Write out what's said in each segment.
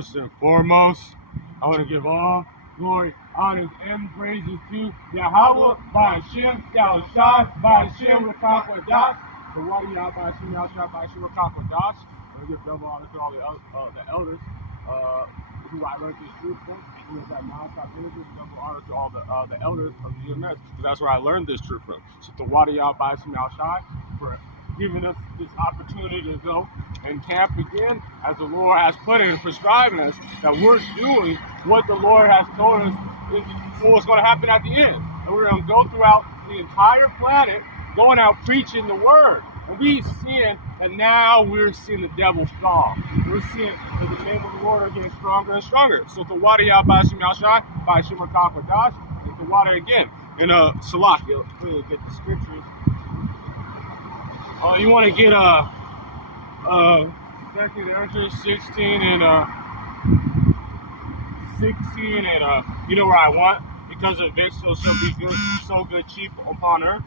First and foremost, I want to give all glory, honors, and praises to Yahweh, Ba'ashem, Yahushua, Ba'ashem, Rakakwadash, the one Yahweh, Ba'ashem, Yahushua, Ba'ashem, Rakakwadash. I want to give double honor to all the elders who I learned this truth from. We have that non-stop energy, double honor to all the elders of the UMS, because that's where I learned this truth from. So the water Yahweh, Ba'ashem, Yahushua, for giving us this opportunity to go and camp again as the Lord has put it and prescribing us that we're doing what the Lord has told us is what's going to happen at the end. And we're going to go throughout the entire planet going out preaching the word. And we've seen, and now we're seeing the devil fall. We're seeing that the name of the Lord are getting stronger and stronger. So the water Yah Ba'ashem Yahshai, Ba'ashem Rakakwadash, and the water again. And Salak, you'll clearly get the scriptures. You want to get 2 Ezra 16 and 16 and you know where I want, because of it shall be good, so good cheap upon earth.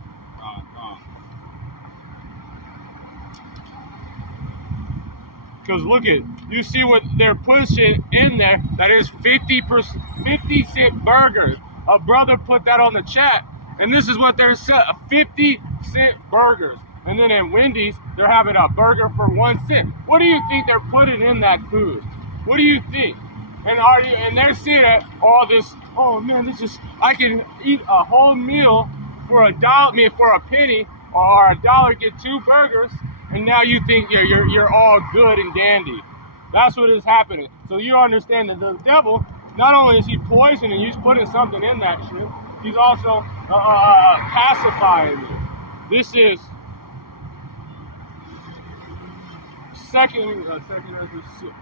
Because look at, you see what they're pushing in there. That is 50-cent burgers. A brother put that on the chat, and this is what they're selling: 50-cent burgers. And then at Wendy's, they're having a burger for 1 cent. What do you think they're putting in that food? What do you think? And they're seeing that all this. Oh man, I can eat a whole meal for $1, for a penny, or $1, get 2 burgers, and now you think you're all good and dandy. That's what is happening. So you understand that the devil, not only is he poisoning, he's putting something in that shit. He's also pacifying you. This is Second Ezra.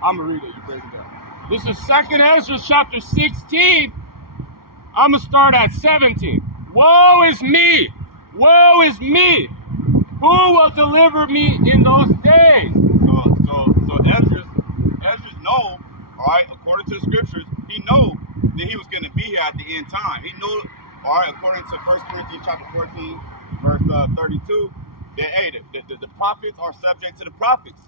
I'm gonna read it. You break it down. This is 2 Ezra chapter 16. I'm gonna start at 17. Woe is me! Woe is me! Who will deliver me in those days? So Ezra's know, all right, according to the scriptures, he know that he was going to be here at the end time. He knew, all right, according to 1 Corinthians chapter 14, verse 32, that hey, the prophets are subject to the prophets.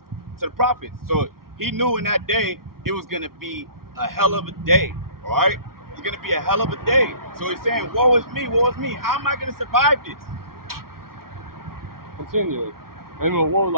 So he knew in that day it was going to be a hell of a day, all right? It's going to be a hell of a day. So he's saying, woe is me, woe is me. How am I going to survive this? Continuing. And woe,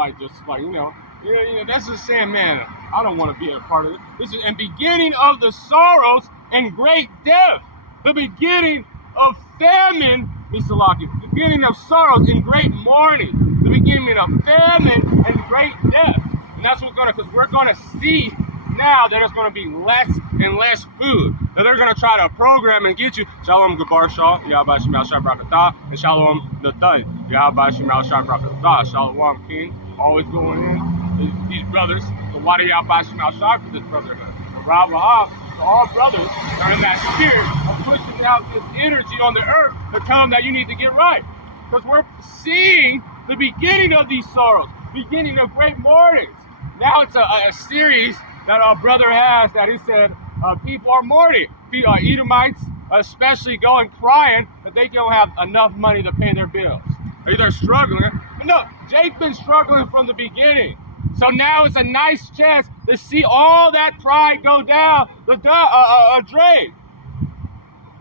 that's just saying, man, I don't want to be a part of it. This is the beginning of the sorrows and great death. The beginning of famine, Misalaki. The beginning of sorrows and great mourning. The beginning of famine and great death. And that's what's because we're gonna see now that there's gonna be less and less food. Now they're gonna try to program and get you. Shalom Gabar Shah, Yahweh Shemal Shah Brakatah, and Shalom Nathai, Yahweh Shemal Shah Brakatah, Shalom King, always going in. These brothers, the Wadi Yahweh Shemal Shah for this brotherhood. The Rabahah, all brothers are in that spirit of pushing out this energy on the earth to tell them that you need to get right. Because we're seeing the beginning of these sorrows, beginning of great mournings. Now it's a series that our brother has that he said people are mourning. Edomites especially going crying that they don't have enough money to pay their bills. They're struggling. But no, Jake's been struggling from the beginning. So now it's a nice chance to see all that pride go down the drain.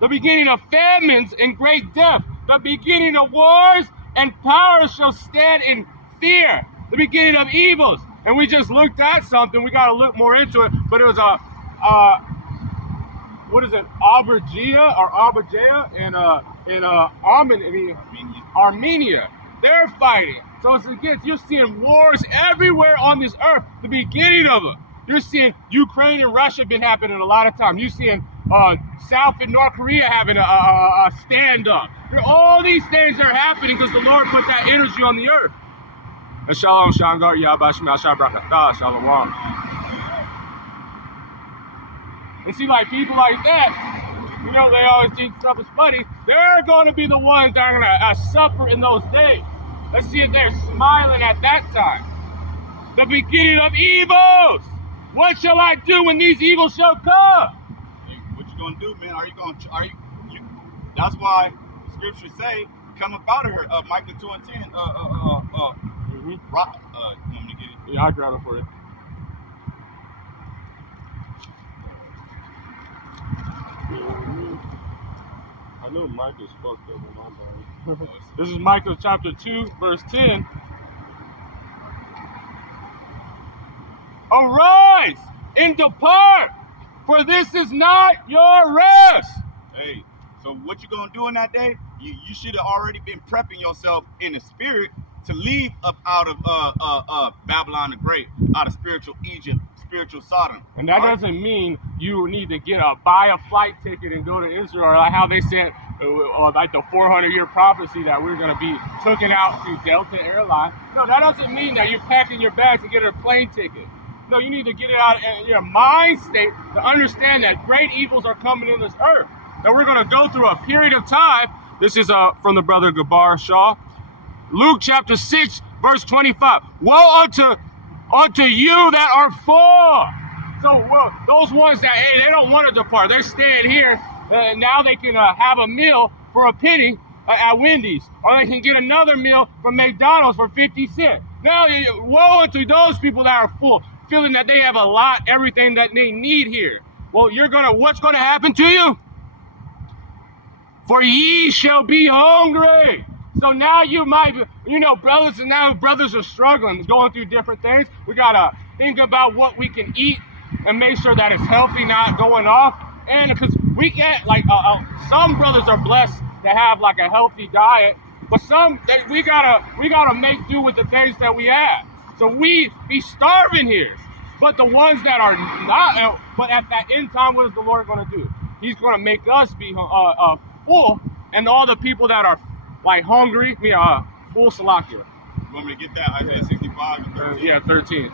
The beginning of famines and great death. The beginning of wars and power shall stand in fear. The beginning of evils. And we just looked at something. We got to look more into it. But it was Arbergia or Arbergia in Armenia. They're fighting. So it's against, you're seeing wars everywhere on this earth. The beginning of it. You're seeing Ukraine and Russia been happening a lot of times. You're seeing South and North Korea having a stand-up. All these things are happening because the Lord put that energy on the earth. And Shalom Shangar Yahweh Shemal Shah Brakatah, Shalom. And see, like people like that, you know, they always think stuff is funny. They're going to be the ones that are going to suffer in those days. Let's see if they're smiling at that time. The beginning of evils. What shall I do when these evils shall come? Hey, what you gonna do, man? That's why the scriptures say, come up out of her. Micah 2 and 10. You want me to get it? Yeah, I'll grab it for you. I know Micah's fucked up in my body. This is Micah chapter 2, verse 10. Arise and depart, for this is not your rest. Hey, so what you gonna do in that day? You should have already been prepping yourself in the spirit to leave up out of Babylon the Great, out of spiritual Egypt, spiritual Sodom. And that doesn't mean you need to buy a flight ticket and go to Israel, like how they said, like the 400-year prophecy that we're going to be taken out through Delta Airlines. No, that doesn't mean that you're packing your bags and getting a plane ticket. No, you need to get it out in your mind state to understand that great evils are coming in this earth. That we're going to go through a period of time. This is from the brother Gabar Shaw. Luke chapter 6, verse 25. Woe unto you that are full. So those ones that, hey, they don't want to depart. They're staying here. Now they can have a meal for a penny at Wendy's. Or they can get another meal from McDonald's for 50 cents. Now, woe unto those people that are full, feeling that they have everything that they need here. Well, what's going to happen to you? For ye shall be hungry. So now you might, brothers are struggling, going through different things. We got to think about what we can eat and make sure that it's healthy, not going off. And because we get, some brothers are blessed to have like a healthy diet, but we gotta make do with the things that we have. So we be starving here. But the ones that are not, but at that end time, what is the Lord going to do? He's going to make us be full, and all the people that are like hungry, full Salakia. You want me to get that? Isaiah 65 and 13. Yeah, 13.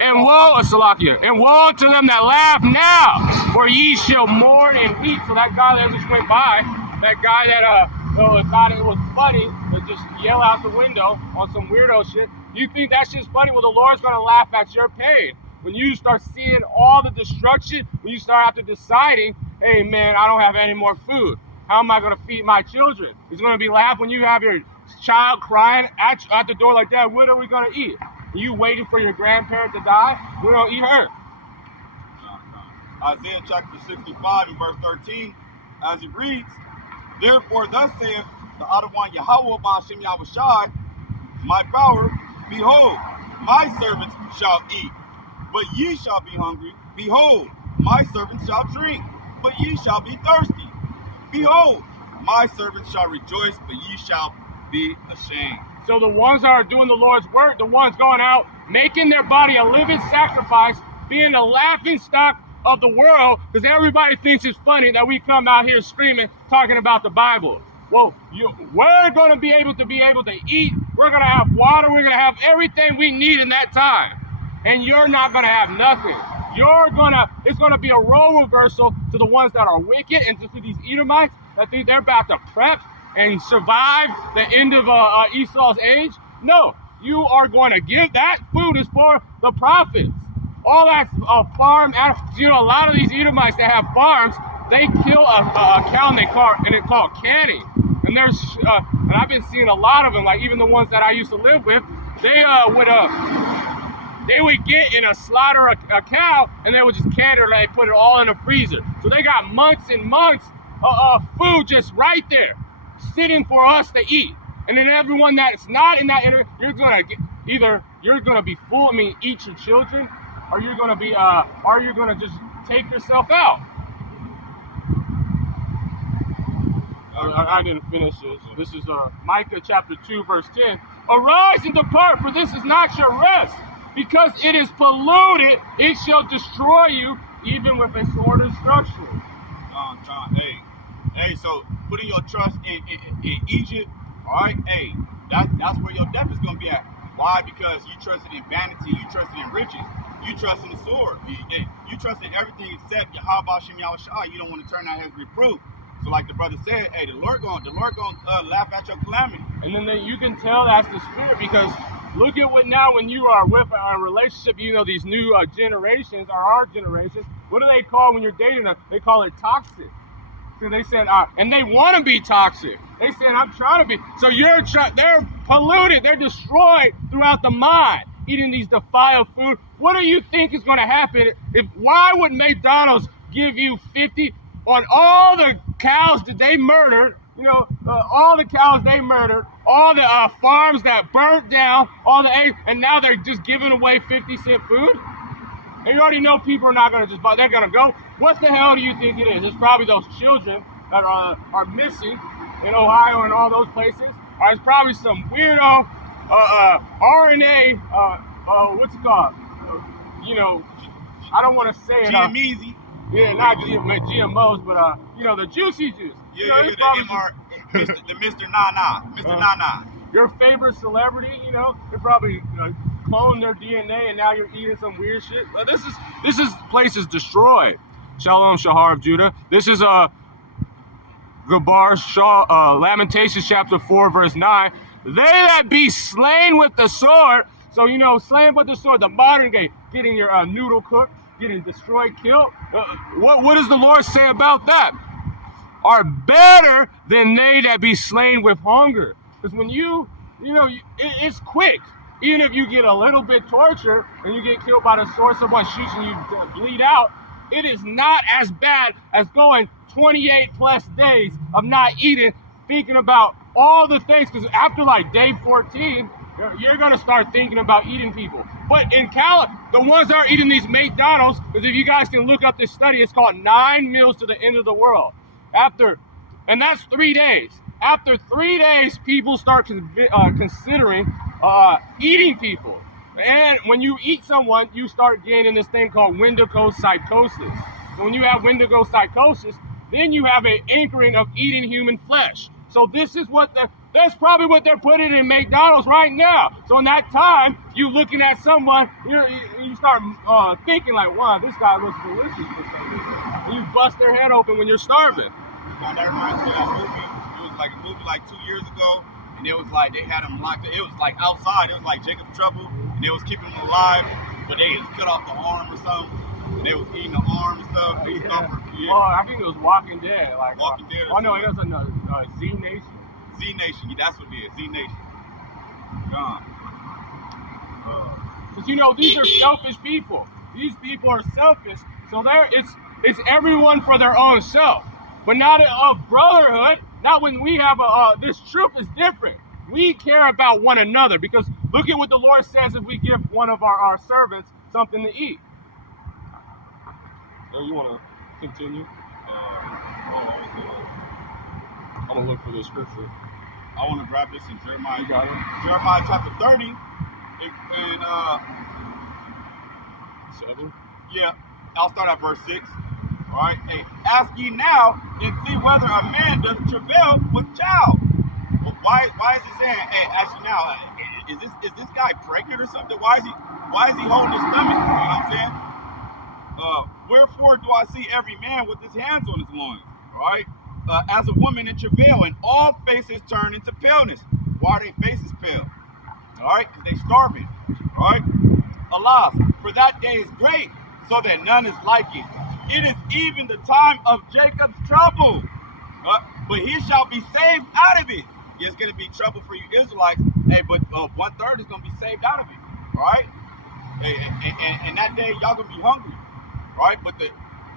And woe, Salakia, and woe to them that laugh now, for ye shall mourn and weep. So that guy that just went by, that guy that thought it was funny to just yell out the window on some weirdo shit, you think that shit's funny? Well, the Lord's going to laugh at your pain. When you start seeing all the destruction, when you start after deciding, hey man, I don't have any more food. How am I going to feed my children? He's going to be laughing when you have your child crying at the door like that. What are we going to eat? Are you waiting for your grandparent to die? We're going to eat her. Isaiah chapter 65 and verse 13, as it reads, therefore thus saith the Adonai Yahweh Ba'ashem Yahushai, my power, behold, my servants shall eat, but ye shall be hungry. Behold, my servants shall drink, but ye shall be thirsty. Behold, my servants shall rejoice, but ye shall be ashamed. So the ones that are doing the Lord's work, the ones going out, making their body a living sacrifice, being the laughing stock of the world, because everybody thinks it's funny that we come out here screaming, talking about the Bible. Well, we're going to be able to eat. We're going to have water. We're going to have everything we need in that time. And you're not going to have nothing. It's going to be a role reversal to the ones that are wicked and to these Edomites that think they're about to prep and survive the end of Esau's age. No, you are going to give that food is for the prophets. All that farm animals. A lot of these Edomites that have farms, they kill a cow and it's called canning. And and I've been seeing a lot of them, like even the ones that I used to live with, they would get in a slaughter a cow and they would just can it, like put it all in a freezer. So they got months and months of food just right there, sitting for us to eat. And then everyone that's not in that area, you're gonna be full. Eat your children, or you're gonna just take yourself out. I didn't finish this. This is Micah chapter 2, verse 10. Arise and depart, for this is not your rest. Because it is polluted, it shall destroy you, even with a sword and structure. John, hey, so putting your trust in Egypt, all right, hey, that's where your death is going to be at. Why? Because you trusted in vanity, you trusted in riches, you trusted in the sword, you trusted in everything except Yahweh Ba'ashem Yahushai. You don't want to turn out his reproof. So like the brother said, hey, the Lord gonna laugh at your calamity. And then you can tell that's the spirit, because look at what now when you are with a relationship, these new generations, or our generations, what do they call when you're dating them? They call it toxic. So they said, and they want to be toxic. They said, I'm trying to be. So they're polluted, they're destroyed throughout the mind, eating these defiled food. What do you think is going to happen why would McDonald's give you 50 on all the cows that they murdered, all the cows they murdered, all the farms that burnt down, all the eggs, and now they're just giving away 50-cent food? And you already know people are not going to just buy, they're going to go. What the hell do you think it is? It's probably those children that are missing in Ohio and all those places. Or it's probably some weirdo RNA, what's it called? I don't want to say it. GMEZ. Yeah, not GMOs, but the juicy juice. Yeah, the Mr. Nana, Mr. Nana. Your favorite celebrity, they probably cloned their DNA, and now you're eating some weird shit. This place is destroyed. Shalom Shahar of Judah. This is Gabar Shah, Lamentations chapter 4 verse 9. They that be slain with the sword. So slain with the sword, the modern day, getting your noodle cooked, getting destroyed, killed. What does the Lord say about that? Are better than they that be slain with hunger. Because when it's quick. Even if you get a little bit tortured and you get killed by the sword, someone shoots and you bleed out, it is not as bad as going 28 plus days of not eating, thinking about all the things. Because after like day 14, you're going to start thinking about eating people. But in the ones that are eating these McDonald's, because if you guys can look up this study, it's called 9 Meals to the End of the World. And that's 3 days. After 3 days, people start considering eating people. And when you eat someone, you start gaining this thing called Wendigo psychosis. So when you have Wendigo psychosis, then you have an anchoring of eating human flesh. So this is that's probably what they're putting in McDonald's right now. So in that time, you looking at someone, you start thinking like, wow, this guy looks delicious for some reason. And you bust their head open when you're starving. That reminds me of that movie. It was like a movie like 2 years ago, and it was like they had him locked. It was like outside. It was like Jacob's Trouble, and they was keeping him alive, but they had cut off the arm or something. And they was eating the arm and stuff. Yeah. Oh, I think it was Walking Dead. Like Walking Dead. Oh no, it was Z Nation. Z Nation. Yeah, that's what it is. Z Nation. Gone. Because these are selfish people. These people are selfish. So it's everyone for their own self. But not a brotherhood. Not when we have this troop is different. We care about one another, because look at what the Lord says if we give one of our servants something to eat. So you want to continue? I'm going to look for the scripture. I want to grab this in Jeremiah. You got it? Jeremiah chapter 30. And 7? Yeah, I'll start at verse 6. All right. Hey, ask ye now and see whether a man does travail with child. But why is he saying, hey, ask ye now? Is this guy pregnant or something? Why is he holding his stomach? You know what I'm saying? Wherefore do I see every man with his hands on his loins? All right. As a woman in travail, and all faces turn into paleness. Why are their faces pale? All right, because they starving. All right. Alas, for that day is great, so that none is like it. It is even the time of Jacob's trouble, but he shall be saved out of it. It's going to be trouble for you Israelites, hey, but 1/3 is going to be saved out of it, all right? And that day, y'all going to be hungry, all right? But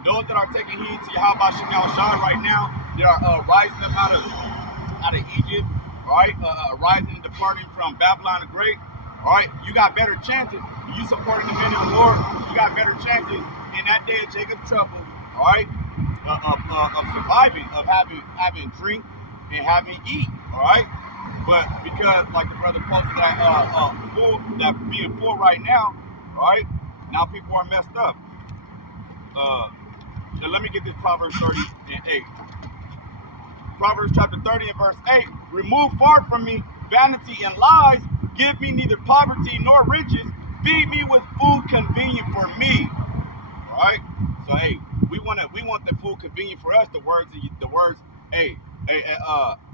those that are taking heed to Yahweh Shem Yahushua right now, they are rising up out of Egypt, all right? Rising and departing from Babylon the Great, all right? You got better chances. You supporting the men in war, you got better chances in that day of Jacob's trouble, all right, of surviving, of having drink and having eat, all right. But because, like the brother posted that being full right now, all right, now people are messed up. So let me get this Proverbs 30 and 8. Proverbs chapter 30 and verse 8. Remove far from me vanity and lies. Give me neither poverty nor riches. Feed me with food convenient for me. All right. So hey, we want the food convenient for us. The words. Hey,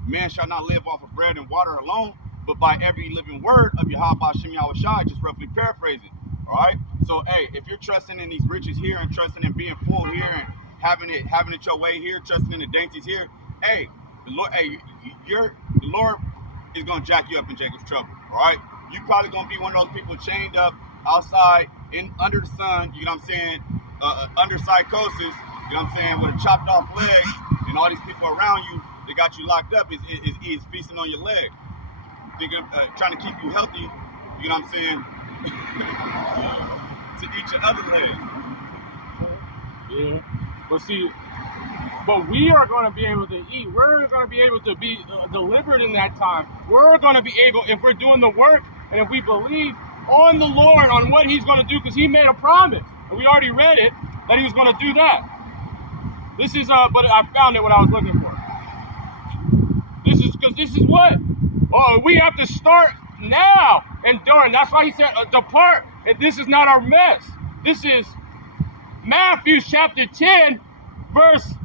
man shall not live off of bread and water alone, but by every living word of Yahweh Shem Yahushua. Just roughly paraphrasing. All right. So hey, if you're trusting in these riches here and trusting in being full here and having it your way here, trusting in the dainties here, hey, the Lord is gonna jack you up in Jacob's trouble. All right. You probably gonna be one of those people chained up outside under the sun. You know what I'm saying? Under psychosis, you know what I'm saying, with a chopped off leg, and all these people around you, they got you locked up, is feasting on your leg. Thinking, trying to keep you healthy, you know what I'm saying, to eat your other leg. Yeah. But see, but we are going to be able to eat. We're going to be able to be delivered in that time. We're going to be able, if we're doing the work and if we believe on the Lord, on what he's going to do, because he made a promise, and we already read it, that he was going to do that. This is, but I found it what I was looking for. This is, because this is what? Oh, we have to start now and during. That's why he said, depart, and this is not our mess. This is Matthew chapter 10, verse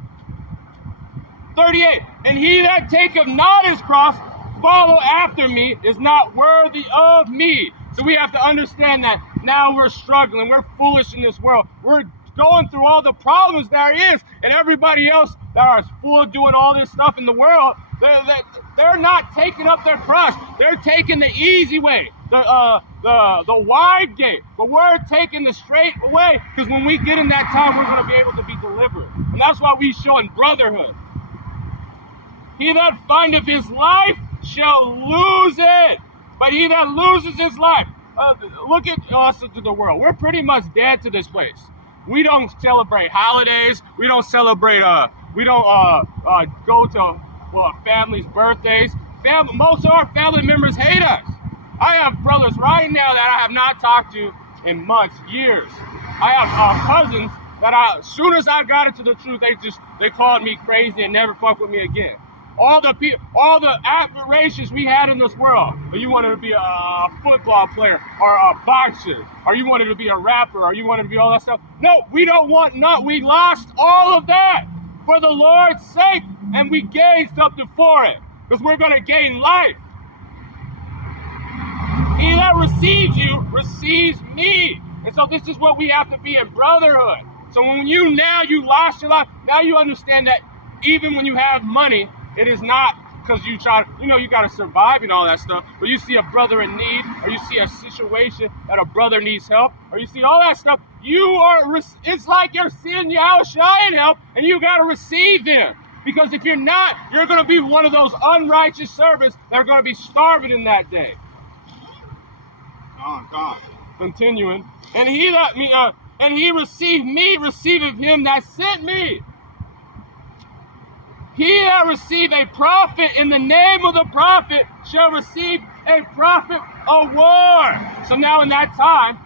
38. And he that taketh not his cross, follow after me, is not worthy of me. So we have to understand that now we're struggling. We're foolish in this world. We're going through all the problems there is, and everybody else that are full of doing all this stuff in the world, they're not taking up their cross. They're taking the easy way, the wide gate. But we're taking the straight way, because when we get in that time, we're going to be able to be delivered. And that's why we show in brotherhood. He that findeth his life shall lose it. But he that loses his life, look at us to the world. We're pretty much dead to this place. We don't celebrate holidays. We don't celebrate. We don't go to families' birthdays. Most of our family members hate us. I have brothers right now that I have not talked to in months, years. I have cousins that as soon as I got into the truth, they called me crazy and never fuck with me again. All the aspirations we had in this world. You wanted to be a football player or a boxer, or you wanted to be a rapper, or you wanted to be all that stuff. No, we don't want none. We lost all of that for the Lord's sake, and we gained something for it, because we're going to gain life. He that receives you receives me. And so this is what we have to be in brotherhood. So when you lost your life, now you understand that even when you have money, it is not because you try, you got to survive and all that stuff, but you see a brother in need, or you see a situation that a brother needs help, or you see all that stuff, it's like you're seeing Yahushua in help, and you got to receive him. Because if you're not, you're going to be one of those unrighteous servants that are going to be starving in that day. God. Continuing, and he received me, receiveth him that sent me. He that received a prophet in the name of the prophet shall receive a prophet award. So now in that time,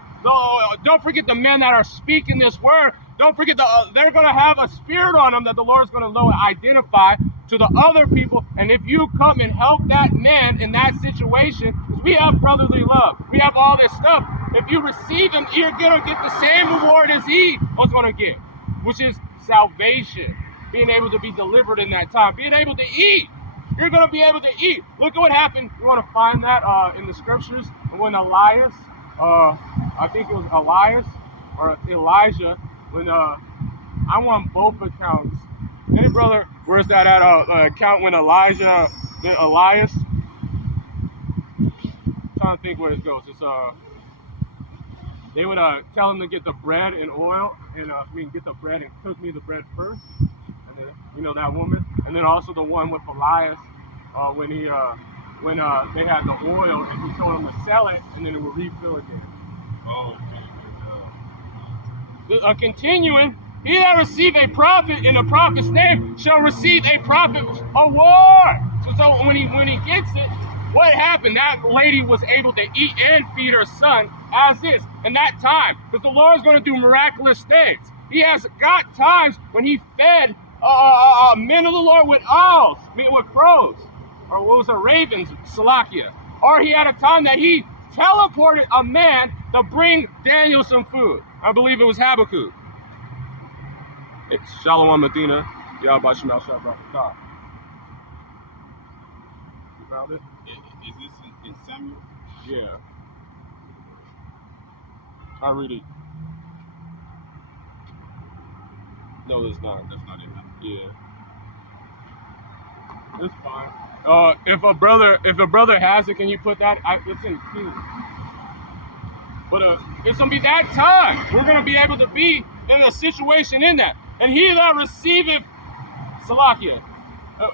don't forget the men that are speaking this word. Don't forget they're going to have a spirit on them that the Lord's going to identify to the other people. And if you come and help that man in that situation, because we have brotherly love, we have all this stuff. If you receive him, you're going to get the same reward as he was going to get, which is salvation. Being able to be delivered in that time, being able to eat. You're going to be able to eat. Look at what happened. You want to find that in the scriptures when Elias, I think it was Elias or Elijah, when I want both accounts. Hey brother, where's that at? Account when Elias? I'm trying to think where it goes. It's they would tell him to get the bread and oil, and get the bread and cook me the bread first. That woman, and then also the one with Elias, when they had the oil, and he told him to sell it, and then it would refill again. Continuing, he that receive a prophet in a prophet's name shall receive a prophet award. So when he gets it, what happened? That lady was able to eat and feed her son as is in that time, because the Lord is going to do miraculous things. He has got times when he fed men of the Lord with owls, with crows, or what was it, ravens, Salakia. Or he had a time that he teleported a man to bring Daniel some food. I believe it was Habakkuk. It's Shalom Medina, Yahweh Shemal Shabbat. You found it? Is this in Samuel? Yeah. I'll read it. No, that's not it. Yeah. It's fine. If a brother has it, can you put that? It's in Q. But it's gonna be that time. We're gonna be able to be in a situation in that. And he that receiveth, Salakia,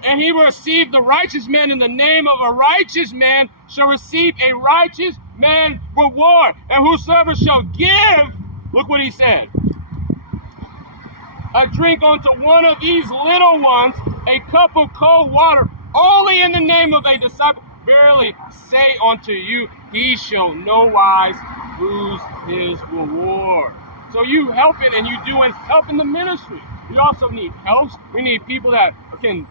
and he will receive the righteous man in the name of a righteous man shall receive a righteous man reward. And whosoever shall give, look what he said, a drink unto one of these little ones, a cup of cold water, only in the name of a disciple, verily say unto you, he shall no wise lose his reward. So you helping and you doing helping the ministry. We also need helps. We need people that can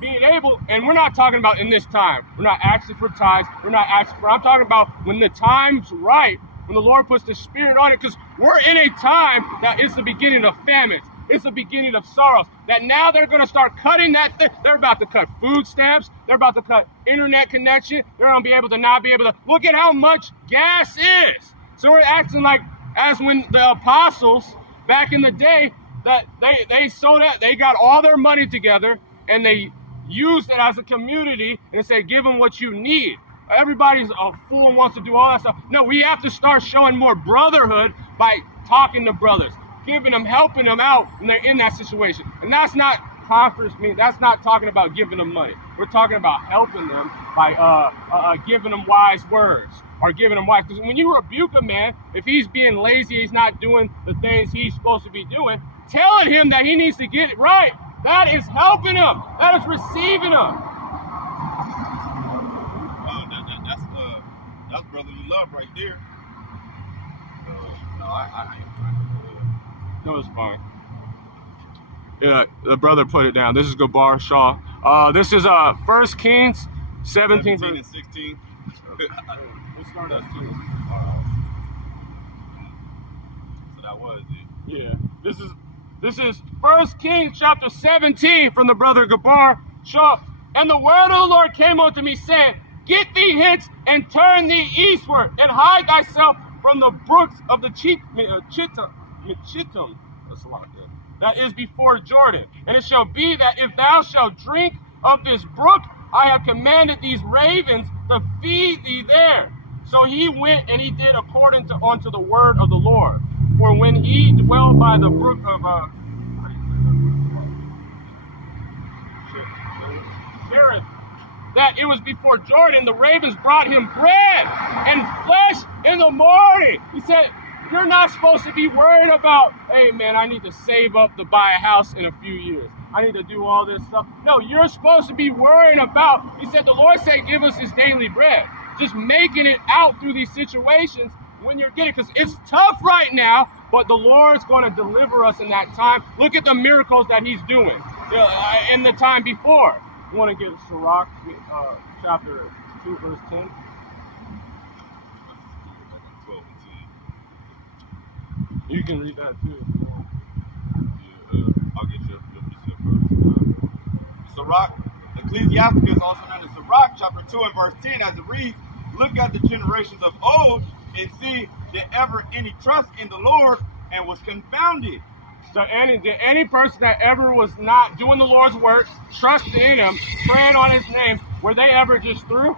being able, and we're not talking about in this time. We're not asking for tithes. We're not asking for, I'm talking about when the time's right, when the Lord puts the Spirit on it, because we're in a time that is the beginning of famines. It's the beginning of sorrows. That now they're going to start cutting that thing. They're about to cut food stamps. They're about to cut internet connection. They're going to be able to not be able to. Look at how much gas is. So we're acting like as when the apostles back in the day, that they sold that, they got all their money together and they used it as a community and said, give them what you need. Everybody's a fool and wants to do all that stuff. No, we have to start showing more brotherhood by talking to brothers, giving them, helping them out when they're in that situation. And that's not conference meeting. That's not talking about giving them money. We're talking about helping them by giving them wise words or giving them wise. Because when you rebuke a man, if he's being lazy, he's not doing the things he's supposed to be doing, telling him that he needs to get it right, that is helping him. That is receiving him. That's brotherly love right there. No, it's fine. Yeah, the brother put it down. This is Gabar Shaw. This is 1 Kings 17 and 16. We'll start at 2. So that was it. Yeah. This is 1 Kings chapter 17 from the brother Gabar Shaw. And the word of the Lord came unto me, saying, get thee hence and turn thee eastward, and hide thyself from the brooks of the Chittim, that's a lot good, that is before Jordan. And it shall be that if thou shalt drink of this brook, I have commanded these ravens to feed thee there. So he went and he did according to unto the word of the Lord. For when he dwelled by the brook of Cherith, that it was before Jordan, the ravens brought him bread and flesh in the morning. He said, you're not supposed to be worried about, hey man, I need to save up to buy a house in a few years. I need to do all this stuff. No, you're supposed to be worrying about, he said, the Lord said, give us his daily bread. Just making it out through these situations when you're getting, because it's tough right now, but the Lord's going to deliver us in that time. Look at the miracles that he's doing in the time before. You want to get Sirach, chapter 2, verse 10. 12 and 10. You can read that too. I'll get you first. Sirach, Ecclesiasticus, also known as Sirach, chapter 2 and verse 10, as it reads, look at the generations of old and see did ever any trust in the Lord and was confounded. So any person that ever was not doing the Lord's work, trusting in him, praying on his name, were they ever just through?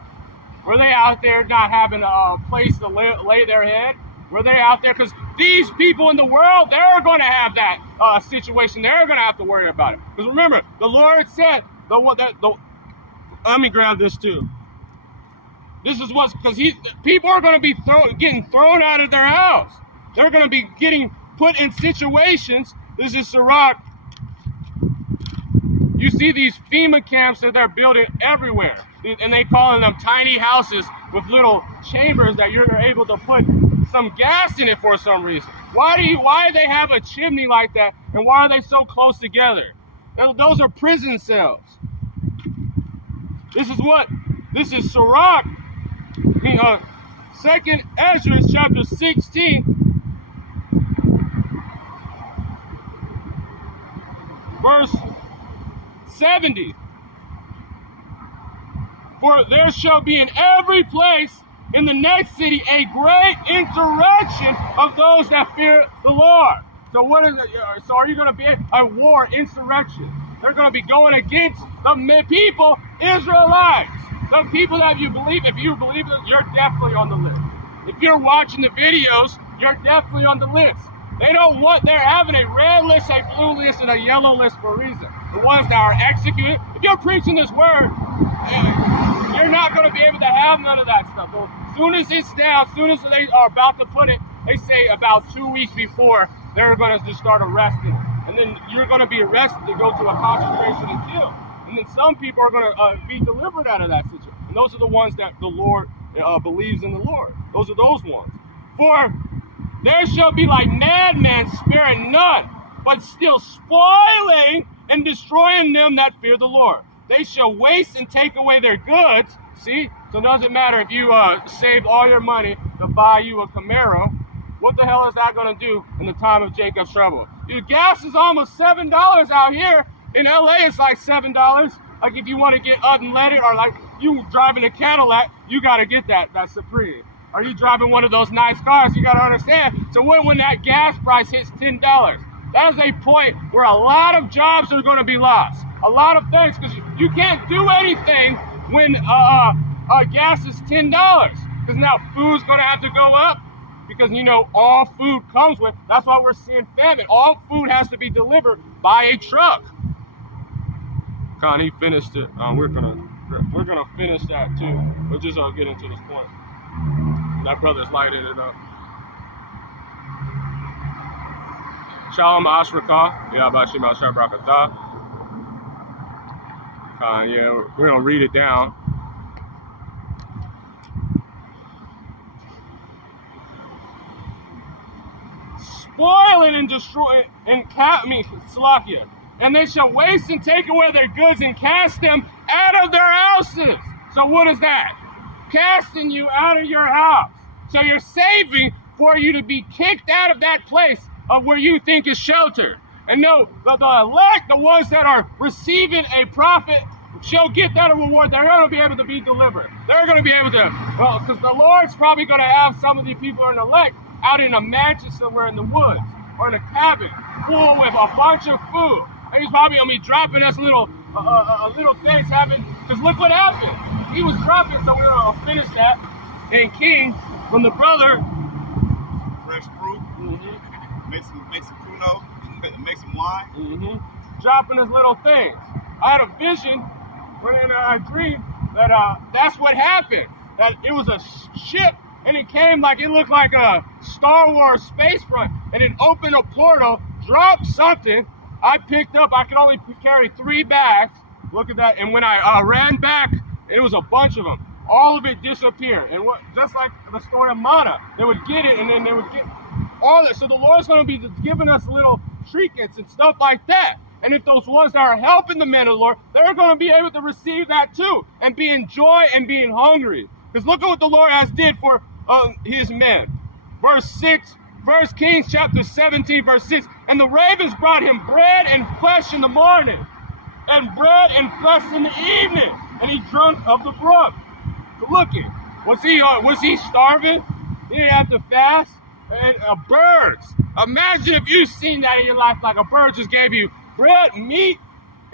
Were they out there not having a place to lay their head? Were they out there? Because these people in the world, they're going to have that situation. They're going to have to worry about it. Because remember, the Lord said, let me grab this too. This is what's, because people are going to be getting thrown out of their house. They're going to be getting put in situations. This is Sirach. You see these FEMA camps that they're building everywhere. And they calling them tiny houses with little chambers that you're able to put some gas in it for some reason. Why do they have a chimney like that? And why are they so close together? Those are prison cells. This is Sirach. 2nd Ezra chapter 16. Verse 70. For there shall be in every place in the next city a great insurrection of those that fear the Lord. So what is it? So are you going to be a war, insurrection? They're going to be going against the people, Israelites. The people that if you believe it, you're definitely on the list. If you're watching the videos, you're definitely on the list. They don't want, they're having a red list, a blue list, and a yellow list for a reason. The ones that are executed. If you're preaching this word, you're not going to be able to have none of that stuff. So as soon as it's down, as soon as they are about to put it, they say about 2 weeks before, they're going to just start arresting. And then you're going to be arrested to go to a concentration and jail. And then some people are going to be delivered out of that situation. And those are the ones that the Lord believes in the Lord. Those are those ones. For there shall be like madmen sparing none, but still spoiling and destroying them that fear the Lord. They shall waste and take away their goods. See? So it doesn't matter if you saved all your money to buy you a Camaro. What the hell is that going to do in the time of Jacob's trouble? Dude, gas is almost $7 out here. In LA, it's like $7. Like if you want to get unleaded, or like you driving a Cadillac, you got to get that Supreme. Are you driving one of those nice cars? You got to understand. So when that gas price hits $10, that is a point where a lot of jobs are going to be lost. A lot of things, because you can't do anything when gas is $10. Because now food's going to have to go up. Because, you know, all food comes with, that's why we're seeing famine. All food has to be delivered by a truck. Con, he finished it. We're gonna finish that too. We'll just get into this point. That brother's lighting it up. Shalom Ashraka. Yabashim al Shabrakata. Yeah, we're gonna read it down. Spoiling and destroying and Salakia. And they shall waste and take away their goods and cast them out of their houses. So what is that? Casting you out of your house. So you're saving for you to be kicked out of that place of where you think is shelter. And no, the elect, the ones that are receiving a profit, shall get that reward. They're going to be able to be delivered. They're going to be able to, well, because the Lord's probably going to have some of the people in the elect out in a mansion somewhere in the woods or in a cabin full with a bunch of food. And he's probably going to be dropping us little things because look what happened. He was dropping, so we're going to finish that. And King, from the brother, fresh fruit, make some pruno, make some wine. Dropping his little things. I had a vision when I dreamed that that's what happened. That it was a ship, and it came like, it looked like a Star Wars space front, and it opened a portal, dropped something. I picked up, I could only carry 3 bags. Look at that. And when I ran back, it was a bunch of them. All of it disappeared. And just like the story of Mana, they would get it and then they would get all that. So the Lord's going to be giving us little trinkets and stuff like that. And if those ones that are helping the men of the Lord, they're going to be able to receive that too and be in joy and being hungry. Because look at what the Lord has did for his men. Verse 6, 1 Kings chapter 17, verse 6. And the ravens brought him bread and flesh in the morning, and bread and flesh in the evening, and he drank of the brook. So look it. Was he starving? He didn't have to fast. And birds. Imagine if you've seen that in your life, like a bird just gave you bread, meat,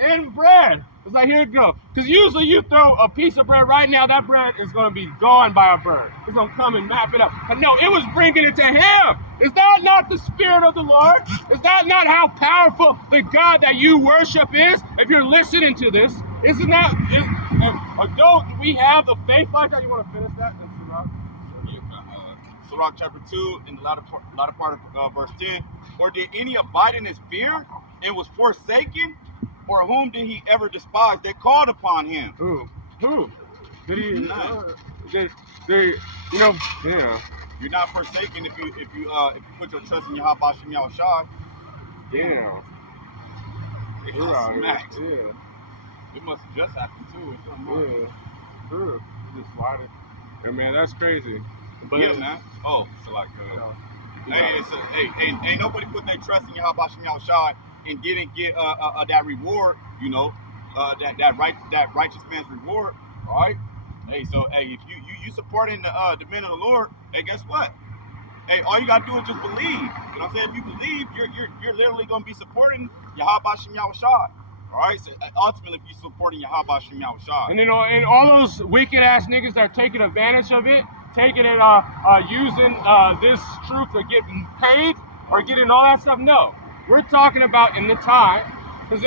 and bread. It's like, here you go. Because usually you throw a piece of bread right now, that bread is going to be gone by a bird. It's going to come and map it up. But no, it was bringing it to him. Is that not the Spirit of the Lord? Is that not how powerful the God that you worship is? If you're listening to this, isn't that, don't we have the faith like that? You want to finish that? Sirach chapter 2, in the latter part of verse 10. Or did any abide in his fear and was forsaken? Or whom did he ever despise that called upon him? Who? Did he? Yeah. You're not forsaken if you put your trust in Yahweh Shem Yahushua. Yeah. It smacked. Yeah. It must have just happened too. Yeah. True. You just slide it. Yeah, man, that's crazy. But yeah, man. Oh, so like, ain't nobody put their trust in Yahweh Shem Yahushua and didn't get that reward, you know, that righteous man's reward. All right. Hey, so hey, if you supporting the men of the Lord, hey, guess what? Hey, all you gotta do is just believe. You know what I'm saying? If you believe, you're literally gonna be supporting Yahweh Shem Yahushua. All right. So ultimately, if you're supporting Yahweh Shem Yahushua, and then and all those wicked ass niggas that are taking advantage of it, taking it, using this truth to get paid or getting all that stuff. No, we're talking about in the time. Because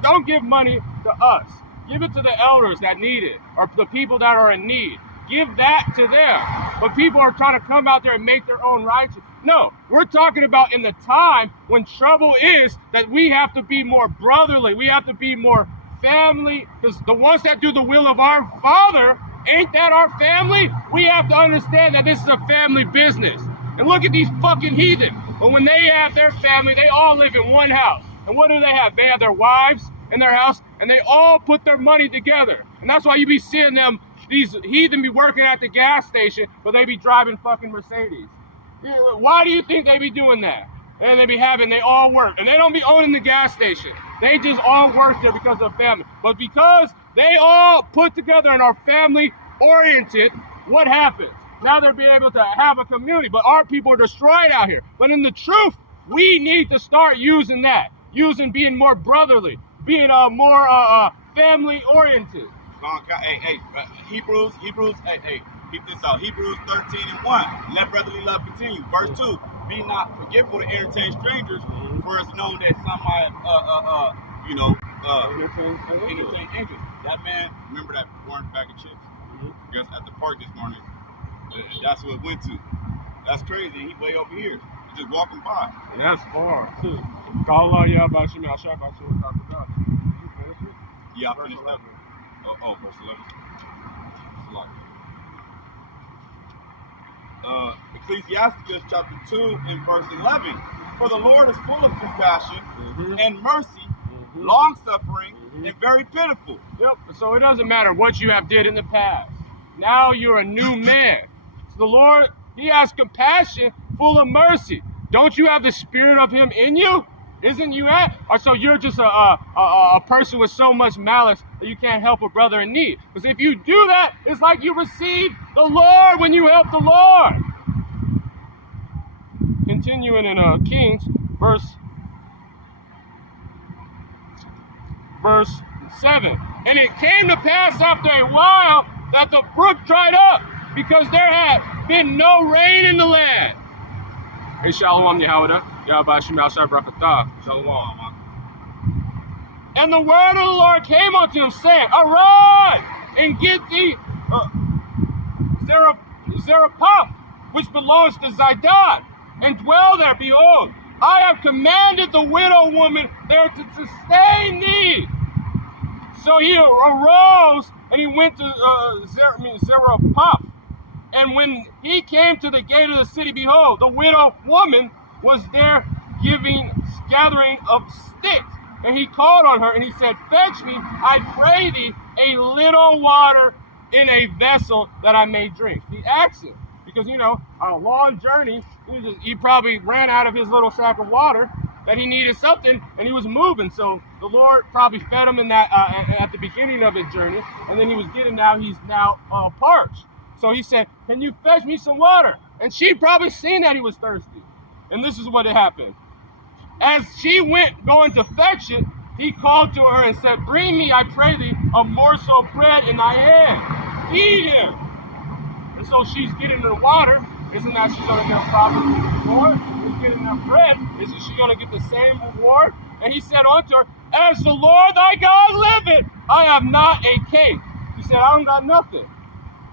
don't give money to us. Give it to the elders that need it, or the people that are in need. Give that to them. But people are trying to come out there and make their own righteous. No, we're talking about in the time when trouble is that we have to be more brotherly. We have to be more family. Because the ones that do the will of our Father, ain't that our family? We have to understand that this is a family business. And look at these fucking heathen. But when they have their family, they all live in one house. And what do they have? They have their wives in their house, and they all put their money together. And that's why you be seeing them, these heathen be working at the gas station, but they be driving fucking Mercedes. Why do you think they be doing that? And they all work. And they don't be owning the gas station. They just all work there because of family. But because they all put together and are family oriented, what happens? Now they're being able to have a community, but our people are destroyed out here. But in the truth, we need to start using that. Using being more brotherly, being more family oriented. Hebrews, hey, keep this out. Hebrews 13:1. Let brotherly love continue. Verse 2. Be not forgetful to entertain strangers, for it's known that some might, entertain angels. That man, remember that orange bag of chips? Because at the park this morning, that's what it went to. That's crazy. He way over here. He's just walking by. And that's far too. Call Allah Yahbashim Al-Shabbat. Yeah, I finished that. Verse 11. Ecclesiasticus chapter 2 and verse 11. For the Lord is full of compassion and mercy, long-suffering, and very pitiful. Yep. So it doesn't matter what you have did in the past. Now you're a new man. So the Lord, He has compassion, full of mercy. Don't you have the spirit of Him in you? Isn't you at? Or so you're just a person with so much malice that you can't help a brother in need. Because if you do that, it's like you receive the Lord when you help the Lord. Continuing in Kings, verse 7. And it came to pass after a while that the brook dried up, because there had been no rain in the land. Hey, Shalom, Yehuda. Yahbashim Al-Shai Brakatah. Shalom. And the word of the Lord came unto him, saying, Arise and get thee Zarephath, which belongs to Zidon, and dwell there. Behold, I have commanded the widow woman there to sustain thee. So he arose and he went to Zarephath. And when he came to the gate of the city, behold, the widow woman was there gathering of sticks. And he called on her and he said, Fetch me, I pray thee, a little water in a vessel that I may drink. He asked him, because, on a long journey, he probably ran out of his little sack of water, that he needed something, and he was moving. So the Lord probably fed him in that at the beginning of his journey, and then he's now parched. So he said, can you fetch me some water? And she probably seen that he was thirsty. And this is what happened. As she went going to fetch it, he called to her and said, Bring me, I pray thee, a morsel of bread in thy hand. Feed him. And so she's getting the water. Isn't that she's going to get a proper reward? She's getting her bread. Isn't she going to get the same reward? And he said unto her, As the Lord thy God liveth, I have not a cake. He said, I don't got nothing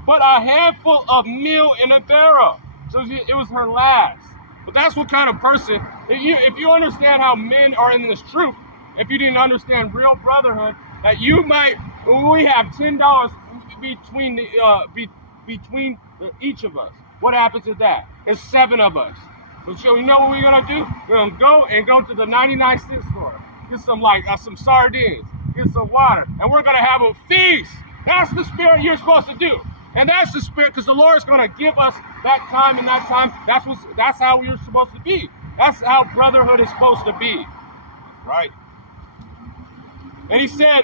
but a handful of meal in a barrel. So it was her last. But that's what kind of person, if you understand how men are in this truth, if you didn't understand real brotherhood, that we have $10 between each of us. What happens to that? It's 7 of us. So you know what we're gonna do? We're gonna go to the 99-cent store, get some sardines, get some water, and we're gonna have a feast. That's the spirit you're supposed to do. And that's the spirit, because the Lord is going to give us that time and that time. That's how we're supposed to be. That's how brotherhood is supposed to be. Right. And he said,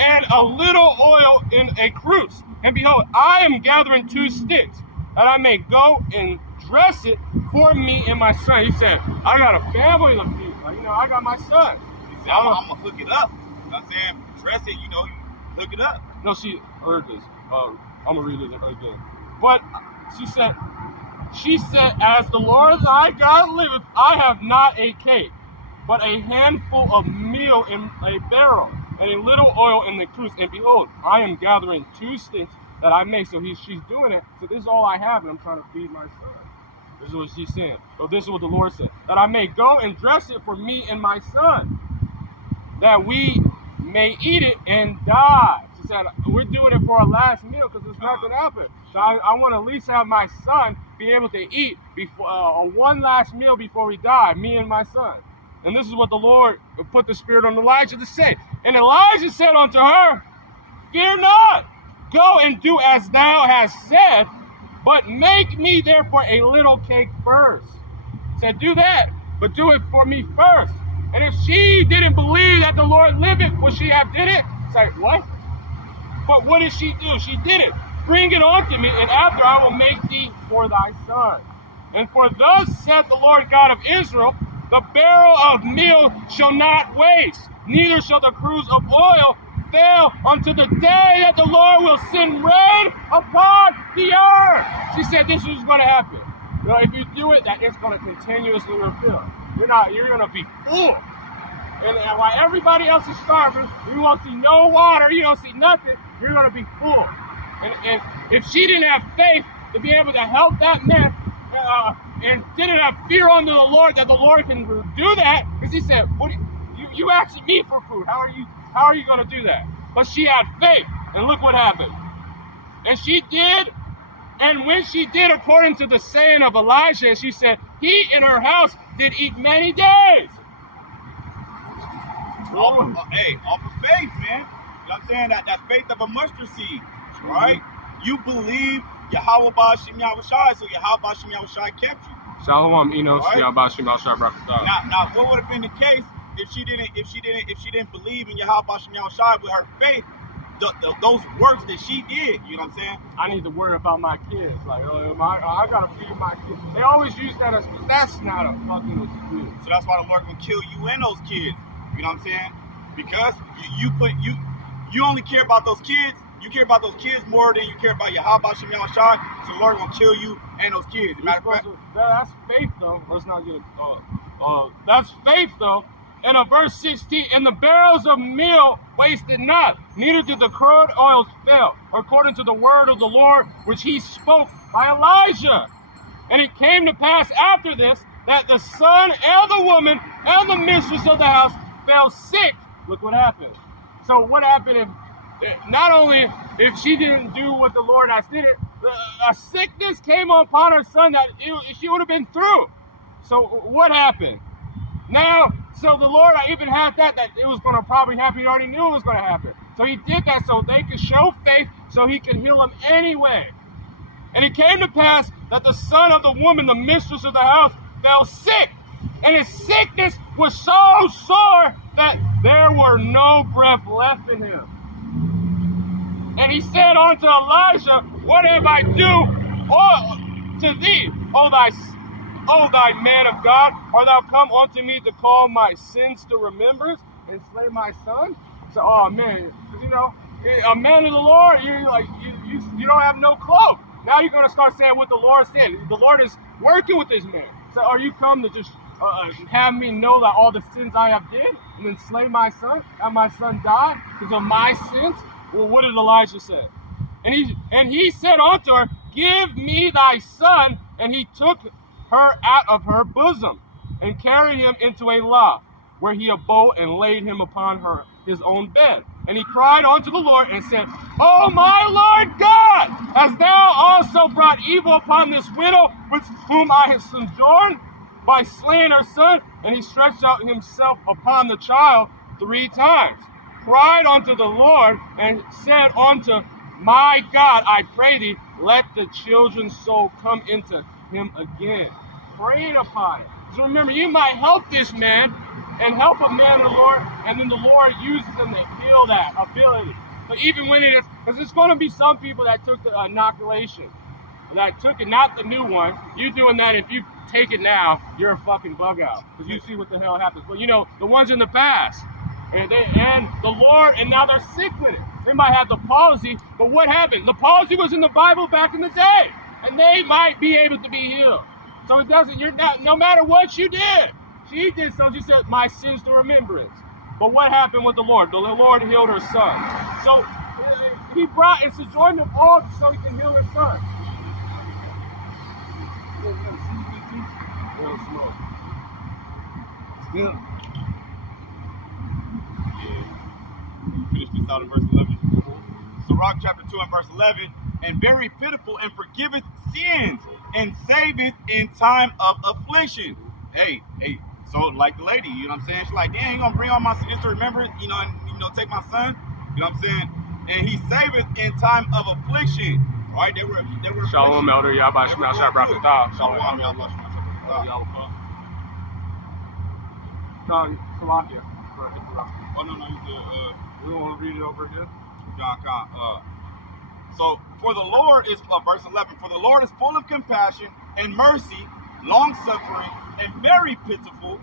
and a little oil in a cruse. And behold, I am gathering 2 sticks, that I may go and dress it for me and my son. He said, I got a family to feed. I got my son. He said, I'm going to hook it up. You know what I'm saying? Dress it, you hook it up. No, she heard this. I'm going to read it again. But she said, She said, as the Lord thy God liveth, I have not a cake, but a handful of meal in a barrel, and a little oil in the cruse. And behold, I am gathering 2 sticks that I make. So she's doing it. So this is all I have, and I'm trying to feed my son. This is what she's saying. So this is what the Lord said, that I may go and dress it for me and my son, that we may eat it and die. She said, we're doing it for our last meal because it's not going to happen. So I want to at least have my son be able to eat before one last meal before we die, me and my son. And this is what the Lord put the Spirit on Elijah to say. And Elijah said unto her, fear not, go and do as thou hast said, but make me therefore a little cake first. He said, do that, but do it for me first. And if she didn't believe that the Lord liveth, would she have did it? It's like, what? But what did she do? She did it. Bring it unto me, and after I will make thee for thy son. And for thus saith the Lord God of Israel, the barrel of meal shall not waste, neither shall the cruse of oil fail unto the day that the Lord will send rain upon the earth. She said this was going to happen. You know, if you do it, that it's going to continuously refill. You're going to be full. And while everybody else is starving, you won't see no water, you don't see nothing, you're going to be full. And if she didn't have faith to be able to help that man, and didn't have fear unto the Lord that the Lord can do that, because he said, "What you asking me for food? How are you going to do that?" But she had faith, and look what happened. And she did, and when she did according to the saying of Elijah, and she said, he in her house did eat many days. Off of faith, man. You know what I'm saying? That faith of a mustard seed, right? You believe Yahweh Ba'Shem Yahushai, so Yahweh Ba'Shem Yahushai kept you. Shalom, Enos, right? Yahweh Ba'Shem Yahushai Brakatah. Now, what would have been the case if she didn't believe in Yahweh Ba'Shem Yahushai with her faith? Those works that she did, you know what I'm saying? I need to worry about my kids. Like, I gotta feed my kids. They always use that as, that's not a fucking excuse. So that's why the Lord will kill you and those kids. You know what I'm saying? Because you only care about those kids. You care about those kids more than you care about Yahweh Ba'Shem Yahushai. So the Lord will kill you and those kids. Matter of fact, that's faith, though. Let's not get that's faith, though. And verse 16, and the barrels of meal wasted not, neither did the curd oils fail, according to the word of the Lord, which he spoke by Elijah. And it came to pass after this, that the son and the woman and the mistress of the house fell sick. Look what happened. So what happened if, not only if she didn't do what the Lord has did it, a sickness came upon her son that she would have been through. So what happened? Now, so the Lord even had that it was going to probably happen. He already knew it was going to happen. So he did that so they could show faith so he could heal them anyway. And it came to pass that the son of the woman, the mistress of the house, fell sick. And his sickness was so sore that there were no breath left in him. And he said unto Elijah, what have I do to thee, O thy man of God? Art thou come unto me to call my sins to remembrance and slay my son? So, oh man, you know, a man of the Lord, you don't have no cloak. Now you're going to start saying what the Lord said. The Lord is working with this man. So are you come to just have me know that all the sins I have did and then slay my son, have my son die because of my sins? Well, what did Elijah say? And he said unto her, give me thy son. And he took her out of her bosom and carried him into a loft, where he abode and laid him upon his own bed. And he cried unto the Lord and said, O my Lord God, hast thou also brought evil upon this widow with whom I have sojourned by slaying her son? And he stretched out himself upon the child 3 times, cried unto the Lord, and said unto my God, I pray thee, let the children's soul come into him again. Prayed upon it. So remember, you might help this man and help a man of the Lord, and then the Lord uses them to heal that ability. But even when it is, because there's going to be some people that took the inoculation, that took it, not the new one. You doing that, if you take it now, you're a fucking bug out, because you see what the hell happens. But you know, the ones in the past, and the Lord, and now they're sick with it. They might have the palsy, but what happened? The palsy was in the Bible back in the day. and they might be able to be healed. So it doesn't, you're not, no matter what you did. She did so, she said, my sins to remembrance. But what happened with the Lord? The Lord healed her son. So he brought and sojourned them all so he can heal her son. Still. Finish this out in verse 11. Sirach chapter 2 and verse 11. And very pitiful, and forgiveth sins, and saveth in time of affliction. Hey, so like the lady, you know what I'm saying? She's like, damn, you gonna bring all my sins to remembrance, and take my son? You know what I'm saying? And he saveth in time of affliction. Right? They were Shalom, Elder Yabba Shemel Shabrakatah. Shalom, Yabba Shemel. John, Salakia. Oh, no, you did, we don't want to read it over here. John, so, for the Lord is, verse 11, for the Lord is full of compassion and mercy, long-suffering, and very pitiful,